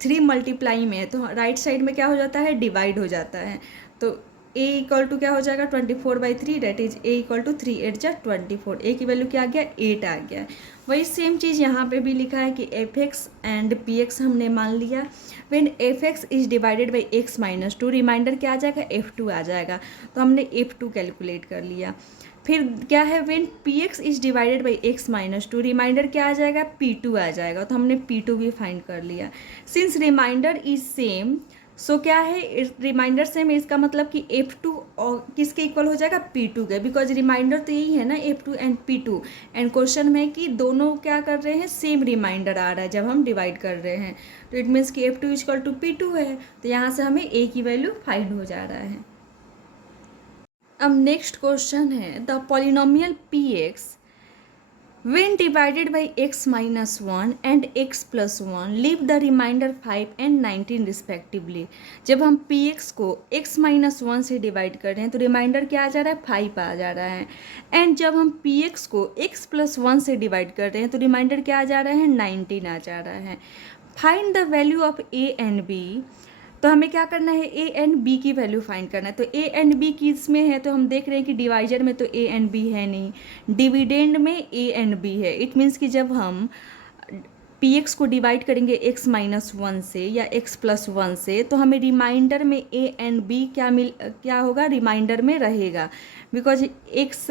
3 मल्टीप्लाई में है तो राइट साइड में क्या हो जाता है, डिवाइड हो जाता है। तो a इक्वल टू क्या हो जाएगा, 24/3, that is a equal to 3 8 जा 24। a की वैल्यू क्या आ गया, 8 आ गया। वही सेम चीज़ यहाँ पे भी लिखा है कि fx एंड px हमने मान लिया। When fx is divided by x minus 2, remainder क्या आ जाएगा, f2 आ जाएगा। तो हमने f2 कैलकुलेट कर लिया। फिर क्या है, when px is divided by x minus 2, remainder क्या आ जाएगा, p2 आ जाएगा। तो हमने p2 भी फाइंड कर लिया। सिंस रिमाइंडर इज सेम, सो क्या है, रिमाइंडर सेम है, इसका मतलब कि f2 और किसके इक्वल हो जाएगा, p2 के, बिकॉज रिमाइंडर तो यही है ना, f2 and p2। And question में कि दोनों क्या कर रहे हैं, सेम रिमाइंडर आ रहा है जब हम डिवाइड कर रहे हैं। तो इट मीन्स कि f2 इक्वल टू p2 है। तो यहाँ से हमें a की वैल्यू फाइंड हो जा रहा है। अब नेक्स्ट क्वेश्चन है, the polynomial px when divided by x minus 1 and x plus 1 leave the remainder 5 and 19 respectively। जब हम px को x minus 1 से डिवाइड कर रहे हैं तो रिमाइंडर क्या आ जा रहा है, 5 आ जा रहा है। एंड जब हम px को x plus 1 से डिवाइड कर रहे हैं तो रिमाइंडर क्या आ जा रहा है, 19 आ जा रहा है। Find the value of a and b। तो हमें क्या करना है, a एंड b की वैल्यू फाइंड करना है। तो a एंड b किस में है, तो हम देख रहे हैं कि डिवाइजर में तो a एंड b है नहीं, डिविडेंड में a एंड b है। इट मीन्स कि जब हम px को डिवाइड करेंगे x माइनस 1 से या x प्लस 1 से, तो हमें रिमाइंडर में a एंड b क्या होगा, रिमाइंडर में रहेगा। बिकॉज x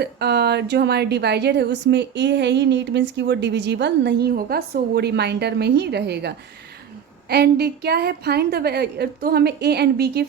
जो हमारा डिवाइजर है उसमें a है ही नहीं, इट मीन्स कि वो डिविजिबल नहीं होगा, सो वो रिमाइंडर में ही रहेगा। एंड क्या है, फाइंड द, तो हमें a एंड b की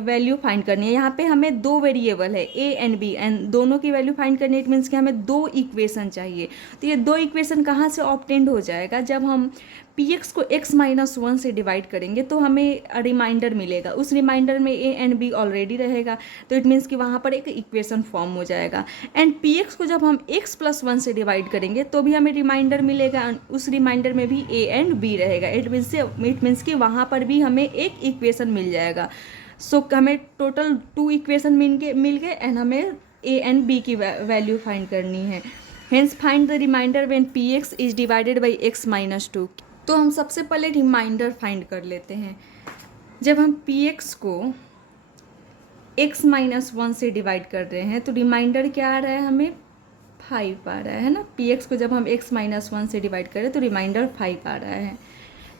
वैल्यू फाइंड करनी है। यहाँ पे हमें दो वेरिएबल है a एंड b, एंड दोनों की वैल्यू फाइंड करनी है। इट मीन्स कि हमें दो इक्वेशन चाहिए। तो ये दो इक्वेशन कहाँ से ऑब्टेंड हो जाएगा, जब हम px को x माइनस 1 से डिवाइड करेंगे तो हमें रिमाइंडर मिलेगा। उस रिमाइंडर में a एंड b ऑलरेडी रहेगा, तो इट मीन्स कि वहाँ पर एक इक्वेशन फॉर्म हो जाएगा। एंड px को जब हम x प्लस 1 से डिवाइड करेंगे तो भी हमें रिमाइंडर मिलेगा, उस रिमाइंडर में भी a एंड b रहेगा। इट मीन्स कि वहाँ पर भी हमें एक इक्वेशन मिल जाएगा। सो हमें टोटल 2 इक्वेशन मिल गए एंड हमें a एंड b की वैल्यू फाइंड करनी है। Hence find the remainder when px is divided by x minus 2। तो हम सबसे पहले रिमाइंडर फाइंड कर लेते हैं। जब हम px को x माइनस 1 से डिवाइड कर रहे हैं तो रिमाइंडर क्या आ रहा है, हमें 5 आ रहा है ना। px को जब हम x माइनस 1 से डिवाइड कर रहे हैं तो रिमाइंडर 5 आ रहा है।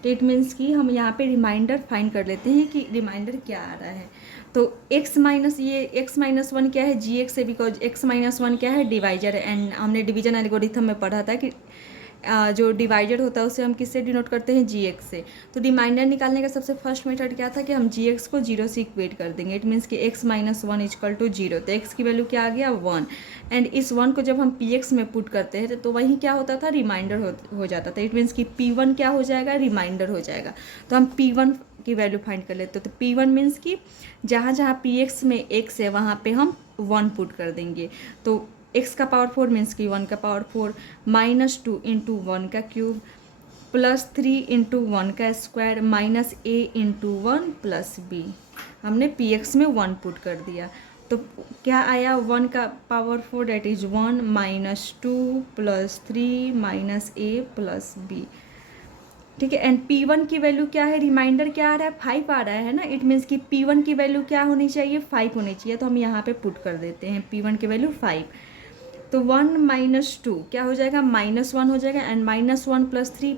तो इट मीन्स कि हम यहाँ पे रिमाइंडर फाइंड कर लेते हैं कि रिमाइंडर क्या आ रहा है। तो x माइनस ये x माइनस वन क्या है, जी एक्स है, बिकॉज x माइनस वन क्या है, डिवाइजर है। एंड हमने डिवीजन एल्गोरिथम में पढ़ा था कि जो डिवाइजर होता है उसे हम किससे डिनोट करते हैं, जी एक्स से। तो रिमाइंडर निकालने का सबसे फर्स्ट मेथड क्या था कि हम जी एक्स को जीरो से इक्वेट कर देंगे। इट मीन्स कि x minus one is equal to zero. तो x की वैल्यू क्या आ गया, 1। एंड इस 1 को जब हम पी एक्स में पुट करते हैं तो वही क्या होता था, रिमाइंडर हो जाता था। इट मीन्स कि p1 क्या हो जाएगा, रिमाइंडर हो जाएगा। तो हम p1 की वैल्यू फाइंड कर लेते हैं। तो p1 मीन्स कि जहाँ जहाँ px में x है वहाँ पे हम 1 पुट कर देंगे। तो x का पावर 4 मीन्स कि 1 का पावर 4 माइनस 2 इंटू 1 का क्यूब प्लस 3 इंटू 1 का square minus a into 1 plus b। हमने px में 1 पुट कर दिया। तो क्या आया, 1 का power 4 that is 1 minus 2 plus 3 minus a plus b। ठीक है। एंड p1 की वैल्यू क्या है, रिमाइंडर क्या आ रहा है, 5 आ रहा है ना। इट मीन्स कि p1 की वैल्यू क्या होनी चाहिए, 5 होनी चाहिए। तो हम यहाँ पे पुट कर देते हैं p1 की वैल्यू 5। तो 1 माइनस 2 क्या हो जाएगा, -1 हो जाएगा। एंड -1 प्लस 3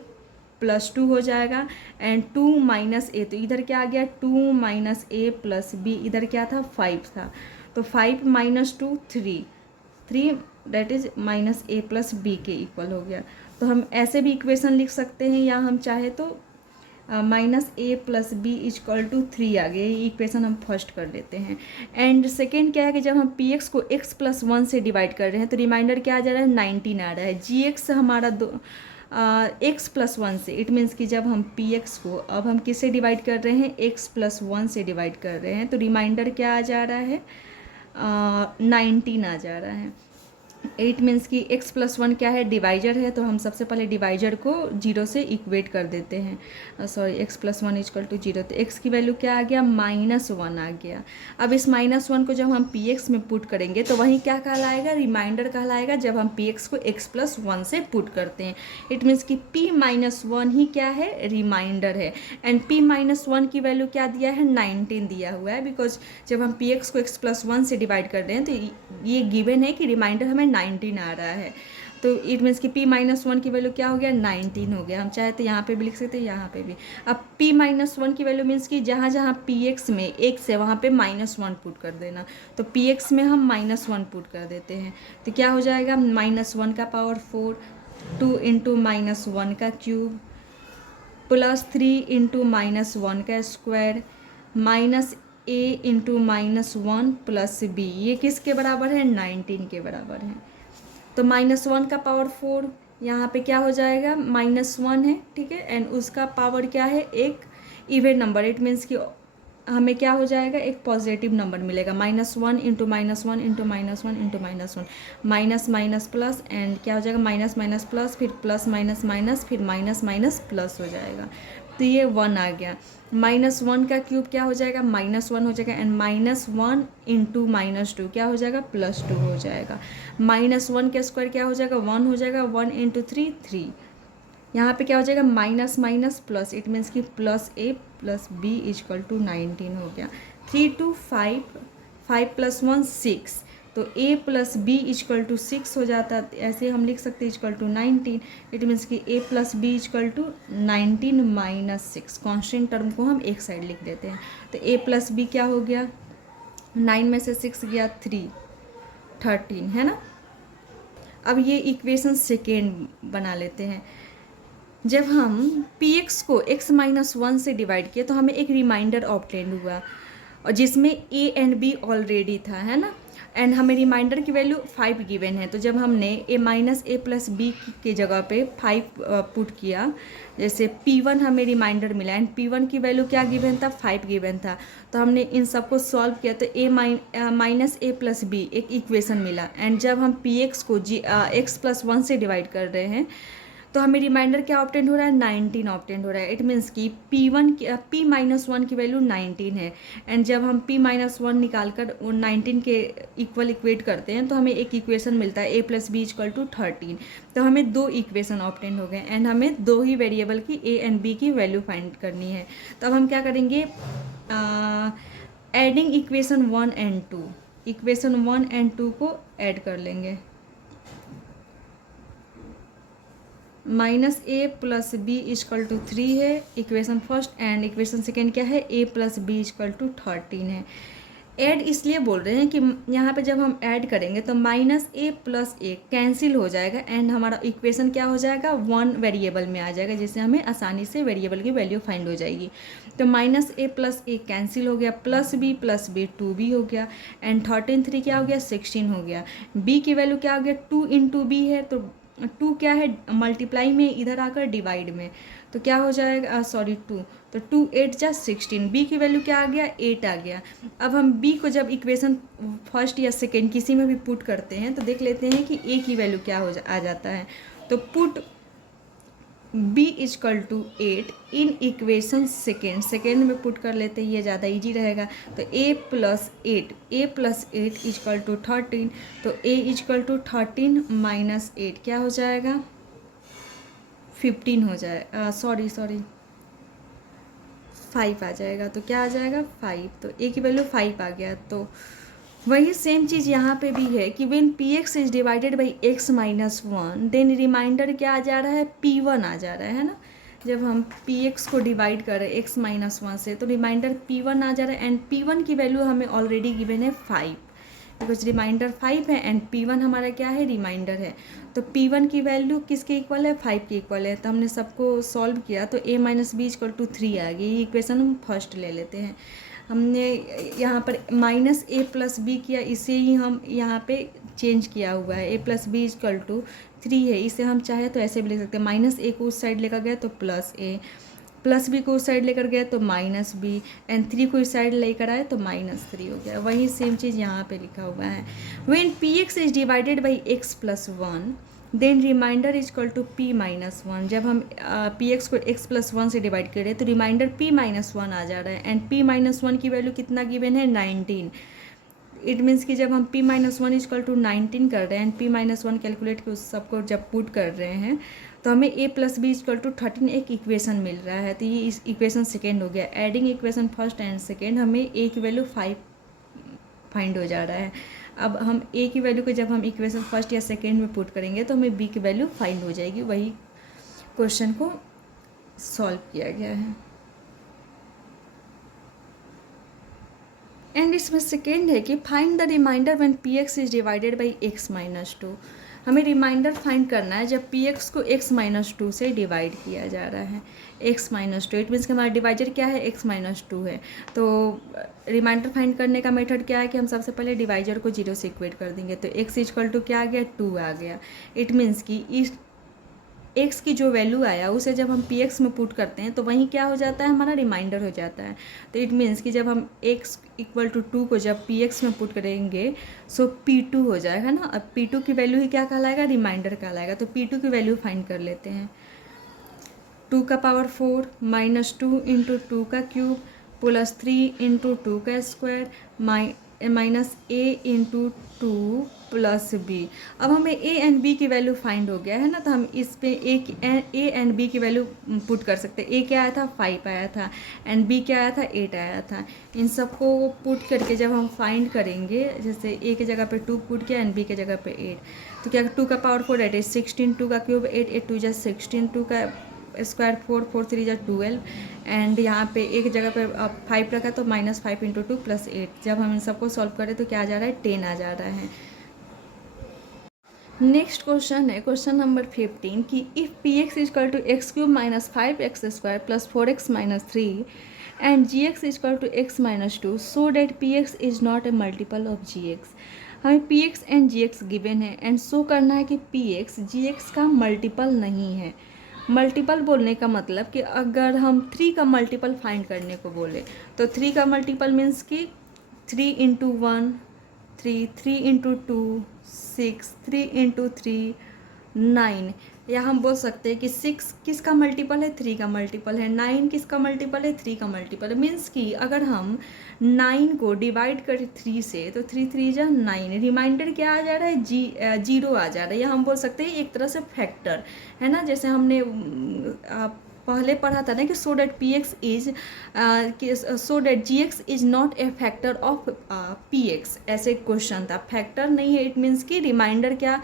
प्लस 2 हो जाएगा। एंड 2 माइनस ए, तो इधर क्या आ गया, 2 माइनस ए प्लस बी। इधर क्या था, 5 था। तो 5 minus 2 3 that is minus A plus B के इक्वल हो गया। तो हम ऐसे भी इक्वेशन लिख सकते हैं, या हम चाहे तो minus A plus B is equal to 3 आ गए। ये इक्वेशन हम फर्स्ट कर लेते हैं। एंड सेकेंड क्या है कि जब हम पी एक्स को x प्लस 1 से डिवाइड कर रहे हैं तो रिमाइंडर क्या आ जा रहा है, 19 आ रहा है। जी एक्स हमारा x प्लस 1 से। इट मीन्स कि जब हम पी एक्स को अब हम किससे डिवाइड कर रहे हैं, x प्लस 1 से डिवाइड कर रहे हैं। तो रिमाइंडर क्या आ जा रहा है, 19 आ जा रहा है। 8 मीन्स कि x प्लस 1 क्या है, डिवाइजर है। तो हम सबसे पहले डिवाइजर को 0 से इक्वेट कर देते हैं। Sorry, x plus 1 is equal to 0। तो x की वैल्यू क्या आ गया, -1 आ गया। अब इस -1 को जब हम px में पुट करेंगे तो वही क्या कहलाएगा, रिमाइंडर कहलाएगा, जब हम px को x प्लस 1 से पुट करते हैं। इट मीन्स कि p माइनस 1 ही क्या है, रिमाइंडर है। एंड p माइनस 1 की वैल्यू क्या दिया है, 19 दिया हुआ है। बिकॉज जब हम px को x प्लस 1 से डिवाइड कर रहे हैं तो ये गिवन है कि रिमाइंडर हमें 19 आ रहा है। तो इट मीन्स कि p माइनस 1 की वैल्यू क्या हो गया, 19 हो गया। हम चाहे तो यहाँ पे भी लिख सकते हैं, यहाँ पे भी। अब p माइनस 1 की वैल्यू मीन्स कि जहाँ जहाँ px में x है वहाँ पे -1 पुट कर देना। तो px में हम -1 पुट कर देते हैं। तो क्या हो जाएगा, -1 का पावर 4 2 इंटू -1 का क्यूब प्लस 3 इंटू -1 का square minus a into -1 plus b। ये किसके बराबर है, 19 के बराबर है। तो -1 का पावर 4 यहाँ पे क्या हो जाएगा, -1 है। ठीक है। एंड उसका पावर क्या है, एक इवन नंबर। इट मीन्स कि हमें क्या हो जाएगा, एक पॉजिटिव नंबर मिलेगा। -1 into -1 into -1 into -1 minus minus plus. And क्या हो जाएगा, माइनस माइनस प्लस, फिर प्लस माइनस माइनस, फिर माइनस माइनस प्लस हो जाएगा। तो ये 1 आ गया। -1 का क्यूब क्या हो जाएगा, -1 हो जाएगा। एंड -1 इंटू -2 क्या हो जाएगा, +2 हो जाएगा। -1 का स्क्वायर क्या हो जाएगा, 1 हो जाएगा। 1 इंटू 3 यहाँ पे क्या हो जाएगा, minus minus plus. It means कि plus a plus b is equal to 19 हो गया। 3 to 5 5 + 1 6। तो a plus b equal to 6 हो जाता है। ऐसे हम लिख सकते हैं इजकल टू 19। इट मीन्स कि a plus b equal to 19 minus 6। Constant term को हम एक साइड लिख देते हैं। तो a प्लस बी क्या हो गया, 9 में से 6 गया 3 13 है ना। अब ये इक्वेशन सेकेंड बना लेते हैं। जब हम px को x माइनस 1 से डिवाइड किए तो हमें एक रिमाइंडर ऑब्टेन हुआ, और जिसमें a एंड b ऑलरेडी था, है ना। एंड हमें रिमाइंडर की वैल्यू 5 गिवन है। तो जब हमने a minus a plus b की जगह पे 5 पुट किया, जैसे p1 हमें रिमाइंडर मिला एंड p1 की वैल्यू क्या गिवन था, 5 गिवन था। तो हमने इन सबको सॉल्व किया तो a minus a plus b एक इक्वेशन मिला। एंड जब हम px को x प्लस 1 से डिवाइड कर रहे हैं तो हमें रिमाइंडर क्या ऑब्टेन हो रहा है, 19 ऑब्टेन हो रहा है। इट मीन्स कि p माइनस 1 की वैल्यू 19 है। एंड जब हम p माइनस 1 निकाल कर 19 के इक्वल इक्वेट करते हैं तो हमें एक इक्वेशन मिलता है a plus b equal to 13। तो हमें 2 इक्वेशन ऑब्टेन हो गए एंड हमें 2 ही वेरिएबल की a एंड b की वैल्यू फाइंड करनी है। तो अब हम क्या करेंगे, adding equation 1 and 2, equation 1 and 2 को ऐड कर लेंगे। Minus A plus b equal to 3 है equation first, and equation second क्या है, a plus b equal to 13 है। ऐड इसलिए बोल रहे हैं कि यहाँ पे जब हम ऐड करेंगे तो माइनस ए प्लस ए कैंसिल हो जाएगा एंड हमारा इक्वेशन क्या हो जाएगा, 1 वेरिएबल में आ जाएगा, जिससे हमें आसानी से वेरिएबल की वैल्यू फाइंड हो जाएगी। तो माइनस ए प्लस ए कैंसिल हो गया, प्लस बी 2b हो गया, एंड 13 3 क्या हो गया, 16 हो गया। बी की वैल्यू क्या हो गया, 2 इंटू बी है, तो 2 क्या है मल्टीप्लाई में, इधर आकर डिवाइड में, तो क्या हो जाएगा, सॉरी 2, तो 2 8 जा 16, बी की वैल्यू क्या आ गया, 8 आ गया। अब हम बी को जब इक्वेशन फर्स्ट या सेकेंड किसी में भी पुट करते हैं तो देख लेते हैं कि ए की वैल्यू क्या आ जाता है। तो put b equal to 8 in equation second में पुट कर लेते हैं, ये ज़्यादा इजी रहेगा। तो a plus eight equal to 13, तो ए इजकल टू 13 माइनस 8 क्या हो जाएगा, 15 हो जाए, सॉरी 5 आ जाएगा। तो क्या आ जाएगा, 5, तो ए की वैल्यू 5 आ गया। तो वही सेम चीज़ यहाँ पे भी है कि when p x is divided by x minus 1 then remainder क्या आ जा रहा है, P1 आ जा रहा है ना। जब हम पी एक्स को डिवाइड करें एक्स माइनस 1 से तो रिमाइंडर P1 आ जा रहा है, एंड P1 की वैल्यू हमें ऑलरेडी गिवन है 5, बिकॉज रिमाइंडर 5 है एंड P1 हमारा क्या है, रिमाइंडर है। तो P1 की वैल्यू किसके इक्वल है, 5 के इक्वल है। तो हमने सबको सॉल्व किया तो a minus b equal to 3 आ गई। ये इक्वेशन हम फर्स्ट ले लेते हैं। हमने यहाँ पर माइनस ए प्लस बी किया, इसे ही हम यहाँ पे चेंज किया हुआ है, a plus b equal to 3 है। इसे हम चाहे तो ऐसे भी लिख सकते हैं, माइनस ए को उस साइड लेकर गया तो प्लस ए, प्लस बी को उस साइड लेकर गया तो माइनस बी, एंड 3 को इस साइड लेकर आए तो माइनस 3 हो गया। वही सेम चीज़ यहाँ पे लिखा हुआ है। When p x is divided by x plus 1 then remainder is equal to p minus 1। जब हम पी एक्स को एक्स प्लस 1 से डिवाइड करें तो रिमाइंडर पी माइनस 1 आ जा रहा है, एंड पी माइनस 1 की वैल्यू कितना गिवन है, 19। इट मीन्स कि जब हम p माइनस 1 इजकल टू 19 कर रहे हैं एंड p माइनस 1 कैलकुलेट के उस सबको जब पुट कर रहे हैं तो हमें a plus b equal to 13 एक इक्वेशन मिल रहा है। तो ये इस इक्वेशन सेकेंड हो गया। Adding equation first and second हमें a की वैल्यू 5 फाइंड हो जा रहा है। अब हम a की वैल्यू को जब हम इक्वेशन फर्स्ट या सेकेंड में पुट करेंगे तो हमें b की वैल्यू फाइंड हो जाएगी। वही क्वेश्चन को सॉल्व किया गया है। एंड इसमें सेकेंड है कि find the remainder when p x is divided by x minus 2। हमें रिमाइंडर फाइंड करना है जब पी एक्स को एक्स माइनस 2 से डिवाइड किया जा रहा है, एक्स माइनस 2। इट मीन्स कि हमारा डिवाइजर क्या है, एक्स माइनस 2 है। तो रिमाइंडर फाइंड करने का मेथड क्या है कि हम सबसे पहले डिवाइजर को 0 से इक्वेट कर देंगे। तो एक्स इजकल टू क्या आ गया, 2 आ गया। इट मीन्स कि इस एक्स की जो वैल्यू आया उसे जब हम पी एक्स में पुट करते हैं तो वहीं क्या हो जाता है, हमारा रिमाइंडर हो जाता है। तो इट मीन्स कि जब हम एक्स इक्वल टू 2 को जब पी एक्स में पुट करेंगे सो P2 हो जाएगा ना। अब P2 की वैल्यू ही क्या कहलाएगा, रिमाइंडर कहलाएगा। तो P2 की वैल्यू फाइंड कर लेते हैं। 2 का पावर 4 माइनस 2 इंटू 2 का क्यूब प्लस 3 इंटू 2 का स्क्वायर माइनस ए इंटू 2 प्लस बी। अब हमें ए एंड बी की वैल्यू फाइंड हो गया है ना, तो हम इस पे ए एंड बी की वैल्यू पुट कर सकते हैं। ए क्या आया था, 5 आया था, एंड बी क्या आया था, 8 आया था। इन सबको पुट करके जब हम फाइंड करेंगे, जैसे ए की जगह पे 2 पुट किया एंड बी की जगह पे 8, तो क्या 2 का पावर 4 8 16, 2 का क्यूब 8 8 2 जा 16, 2 का स्क्वायर 4 4 3 जा 12, एंड यहाँ पे एक जगह पे 5 रखा तो माइनस 5 इंटू 2 प्लस 8। जब हम इन सबको सॉल्व करें तो क्या आ जा रहा है, 10 आ जा रहा है। नेक्स्ट क्वेश्चन है क्वेश्चन नंबर 15 कि if p x is equal to x cube minus 5x square plus 4x minus 3 and ji x is equal to x minus 2 so that p x is not a multiple of g x. हमें p x and ji x given है and show करना है कि p x g x का multiple नहीं है। Multiple बोलने का मतलब कि अगर हम 3 का मल्टीपल फाइंड करने को बोले तो 3 का मल्टीपल मीन्स कि 3 इंटू 1 3, 3 इंटू 2 6, 3 इंटू 3 9, या हम बोल सकते हैं कि 6 किसका मल्टीपल है, 3 का मल्टीपल है। 9 किसका मल्टीपल है, 3 का मल्टीपल है। मीन्स कि अगर हम 9 को डिवाइड करें 3 से तो 3 3 जा 9, रिमाइंडर क्या आ जा रहा है, 0 आ जा रहा है। या हम बोल सकते हैं एक तरह से फैक्टर है ना, जैसे हमने पहले पढ़ा था ना कि so that p x is so that g x is not a factor of p x, ऐसे क्वेश्चन था। फैक्टर नहीं है, इट मीन्स कि रिमाइंडर क्या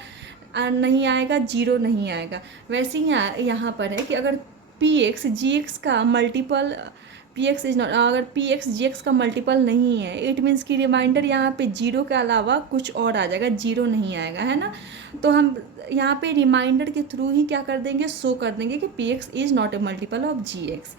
नहीं आएगा, जीरो नहीं आएगा। वैसे ही यहाँ पर है कि अगर पी एक्स जी एक्स का multiple P x is not, अगर पी एक्स जी एक्स का मल्टीपल नहीं है, इट मीन्स कि रिमाइंडर यहाँ पे जीरो के अलावा कुछ और आ जाएगा, जीरो नहीं आएगा, है ना। तो हम यहाँ पे रिमाइंडर के थ्रू ही क्या कर देंगे, शो कर देंगे कि p x is not a multiple of g x.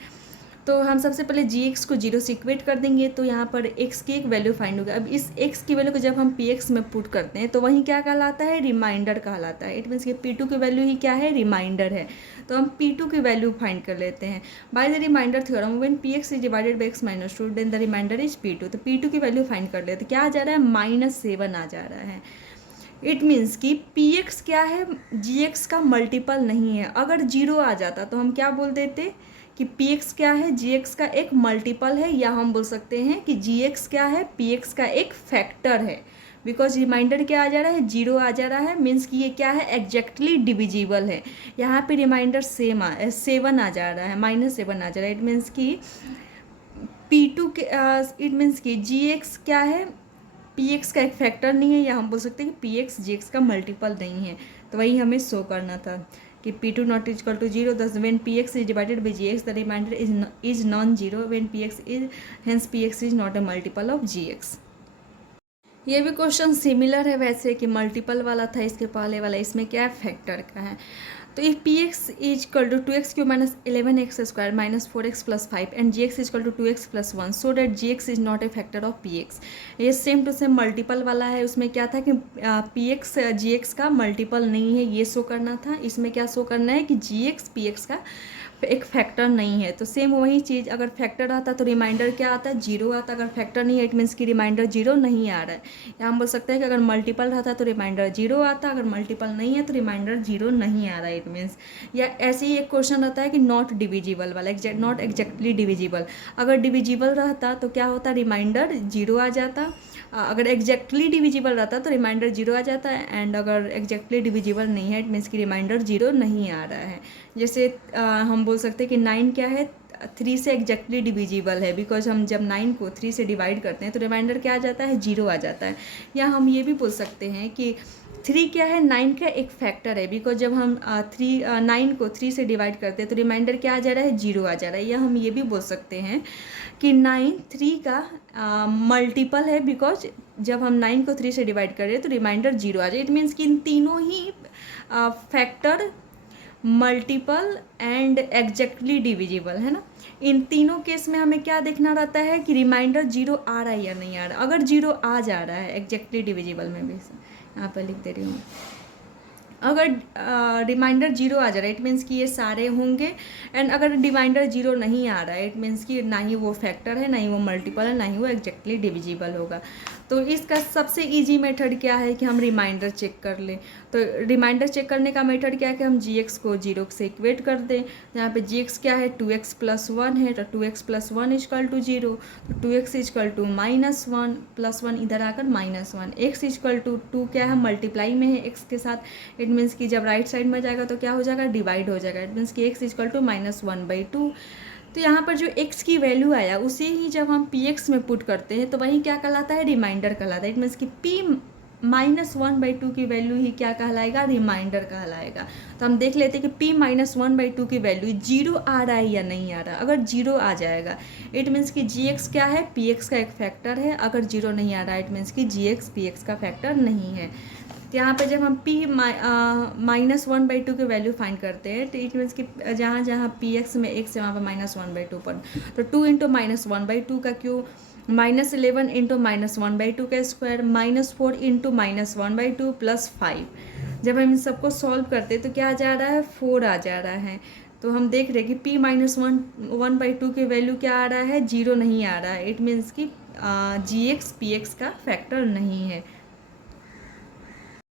तो हम सबसे पहले जी एक्स को जीरो से इक्वेट कर देंगे, तो यहाँ पर एक्स की एक वैल्यू फाइंड होगी। अब इस एक्स की वैल्यू को जब हम पी एक्स में पुट करते हैं तो वहीं क्या कहलाता है, रिमाइंडर कहलाता है। इट मीन्स कि पी टू की वैल्यू ही क्या है, रिमाइंडर है। तो हम पी टू की वैल्यू फाइंड कर लेते हैं by the remainder theorem. When p x is divided by x minus two then the remainder is p two. तो पी टू की वैल्यू फाइंड कर लेते, क्या आ जा रहा है, -7 आ जा रहा है। इट मीन्स कि पी एक्स क्या है, जी एक्स का मल्टीपल नहीं है। अगर जीरो आ जाता तो हम क्या बोल देते कि पी एक्स क्या है, जी एक्स का एक मल्टीपल है, या हम बोल सकते हैं कि जी एक्स क्या है, पी एक्स का एक फैक्टर है। बिकॉज रिमाइंडर क्या आ जा रहा है, जीरो आ जा रहा है, मीन्स कि ये क्या है, एग्जैक्टली डिविजिबल है। यहाँ पे रिमाइंडर 7 आ जा रहा है, -7 आ जा रहा है। इट मीन्स कि पी टू के इट मीन्स कि जी एक्स क्या है, पी एक्स का एक फैक्टर नहीं है, या हम बोल सकते हैं कि पी एक्स जी एक्स का मल्टीपल नहीं है। तो वही हमें शो करना था कि p two not is equal to zero, thus when p x is divided by g x the remainder is non zero, when p x is hence p x is not a multiple of g x. ये भी question similar है वैसे कि multiple वाला था इसके पहले वाला, इसमें क्या है, फैक्टर का है। तो if p x is equal to 2x cube minus 11x square minus 4x plus 5 and ji x is equal to 2x plus 1 so that g x is not a factor of p x. ये same to same multiple वाला है, उसमें क्या था कि p x g x का multiple नहीं है, ये शो करना था। इसमें क्या शो करना है कि जी एक्स पी एक्स का एक फैक्टर नहीं है। तो सेम वही चीज़, अगर फैक्टर आता तो रिमाइंडर क्या आता है, जीरो आता। अगर फैक्टर नहीं है इट मीन्स कि रिमाइंडर जीरो नहीं आ रहा है। या हम बोल सकते हैं कि अगर मल्टीपल रहता तो रिमाइंडर जीरो आता, अगर मल्टीपल नहीं है तो रिमाइंडर जीरो नहीं आ रहा है, इट मीन्स। या ऐसे ही एक क्वेश्चन रहता है कि नॉट डिविजिबल वाला, नॉट एग्जैक्टली डिविजिबल। अगर डिविजिबल रहता तो क्या होता, रिमाइंडर जीरो आ जाता। अगर एग्जैक्टली डिविजिबल रहता तो रिमाइंडर जीरो आ जाता है, एंड अगर एग्जैक्टली डिविजिबल नहीं है इट मीन्स कि रिमाइंडर जीरो नहीं आ रहा है। जैसे हम बोल सकते हैं कि 9 क्या है, 3 से एग्जैक्टली डिविजिबल है, बिकॉज हम जब 9 को 3 से डिवाइड करते हैं तो रिमाइंडर क्या आ जाता है, जीरो आ जाता है। या हम ये भी बोल सकते हैं कि 3 क्या है, 9 का एक फैक्टर है, बिकॉज जब हम 9 को 3 से डिवाइड करते हैं तो रिमाइंडर क्या आ जा रहा है, जीरो आ जा रहा है। या हम ये भी बोल सकते हैं कि 9 3 का मल्टीपल है, बिकॉज जब हम 9 को 3 से डिवाइड कर रहे हैं तो रिमाइंडर जीरो आ जाए। इट मीन्स कि इन तीनों ही factor, multiple and exactly divisible है ना। इन तीनों केस में हमें क्या देखना रहता है कि रिमाइंडर जीरो आ रहा है या नहीं आ रहा। अगर जीरो आ जा रहा है एग्जैक्टली डिविजिबल में भी, यहाँ पर लिख दे रही हूँ, अगर रिमाइंडर जीरो आ जा रहा है इट मीन्स कि ये सारे होंगे। एंड अगर रिमाइंडर जीरो नहीं आ रहा है इट मीन्स कि ना ही वो फैक्टर है, ना ही वो मल्टीपल है, ना ही वो एग्जैक्टली डिविजिबल होगा। तो इसका सबसे इजी मेथड क्या है कि हम रिमाइंडर चेक कर लें। तो रिमाइंडर चेक करने का मेथड क्या है कि हम जी एक्स को जीरो से इक्वेट कर दें। यहाँ पे जी एक्स क्या है, 2x प्लस 1 है, तो 2x plus 1 is equal to zero, तो 2x इजकल टू -1 प्लस 1 इधर आकर -1, x इजकल टू 2 क्या है, मल्टीप्लाई में है x के साथ। इट मीन्स कि जब राइट साइड में जाएगा तो क्या हो जाएगा, डिवाइड हो जाएगा। इट मीन्स कि x इजकल टू -1/2। तो यहाँ पर जो x की वैल्यू आया उसे ही जब हम px में पुट करते हैं तो वही क्या कहलाता है, रिमाइंडर कहलाता है। इट मीन्स कि p -1/2 की वैल्यू ही क्या कहलाएगा, रिमाइंडर कहलाएगा। तो हम देख लेते हैं कि p -1/2 की वैल्यू जीरो आ रहा है या नहीं आ रहा। अगर जीरो आ जाएगा इट मीन्स कि gx क्या है, px का एक फैक्टर है। अगर जीरो नहीं आ रहा है इट मीन्स कि gx px का फैक्टर नहीं है। तो यहाँ पे जब हम p -1/2 की वैल्यू फाइंड करते हैं तो इट मीन्स कि जहाँ जहाँ px में x है वहाँ पर -1/2 पर, तो 2 इंटू -1/2 का क्यूब, -11 इंटू -1/2 का स्क्वायर, -4 इंटू -1/2 प्लस 5। जब हम इन सबको सॉल्व करते हैं तो क्या आ जा रहा है, 4 आ जा रहा है। तो हम देख रहे हैं कि p -1/2 की वैल्यू क्या आ रहा है, जीरो नहीं आ रहा है। इट मीन्स कि gx px का फैक्टर नहीं है।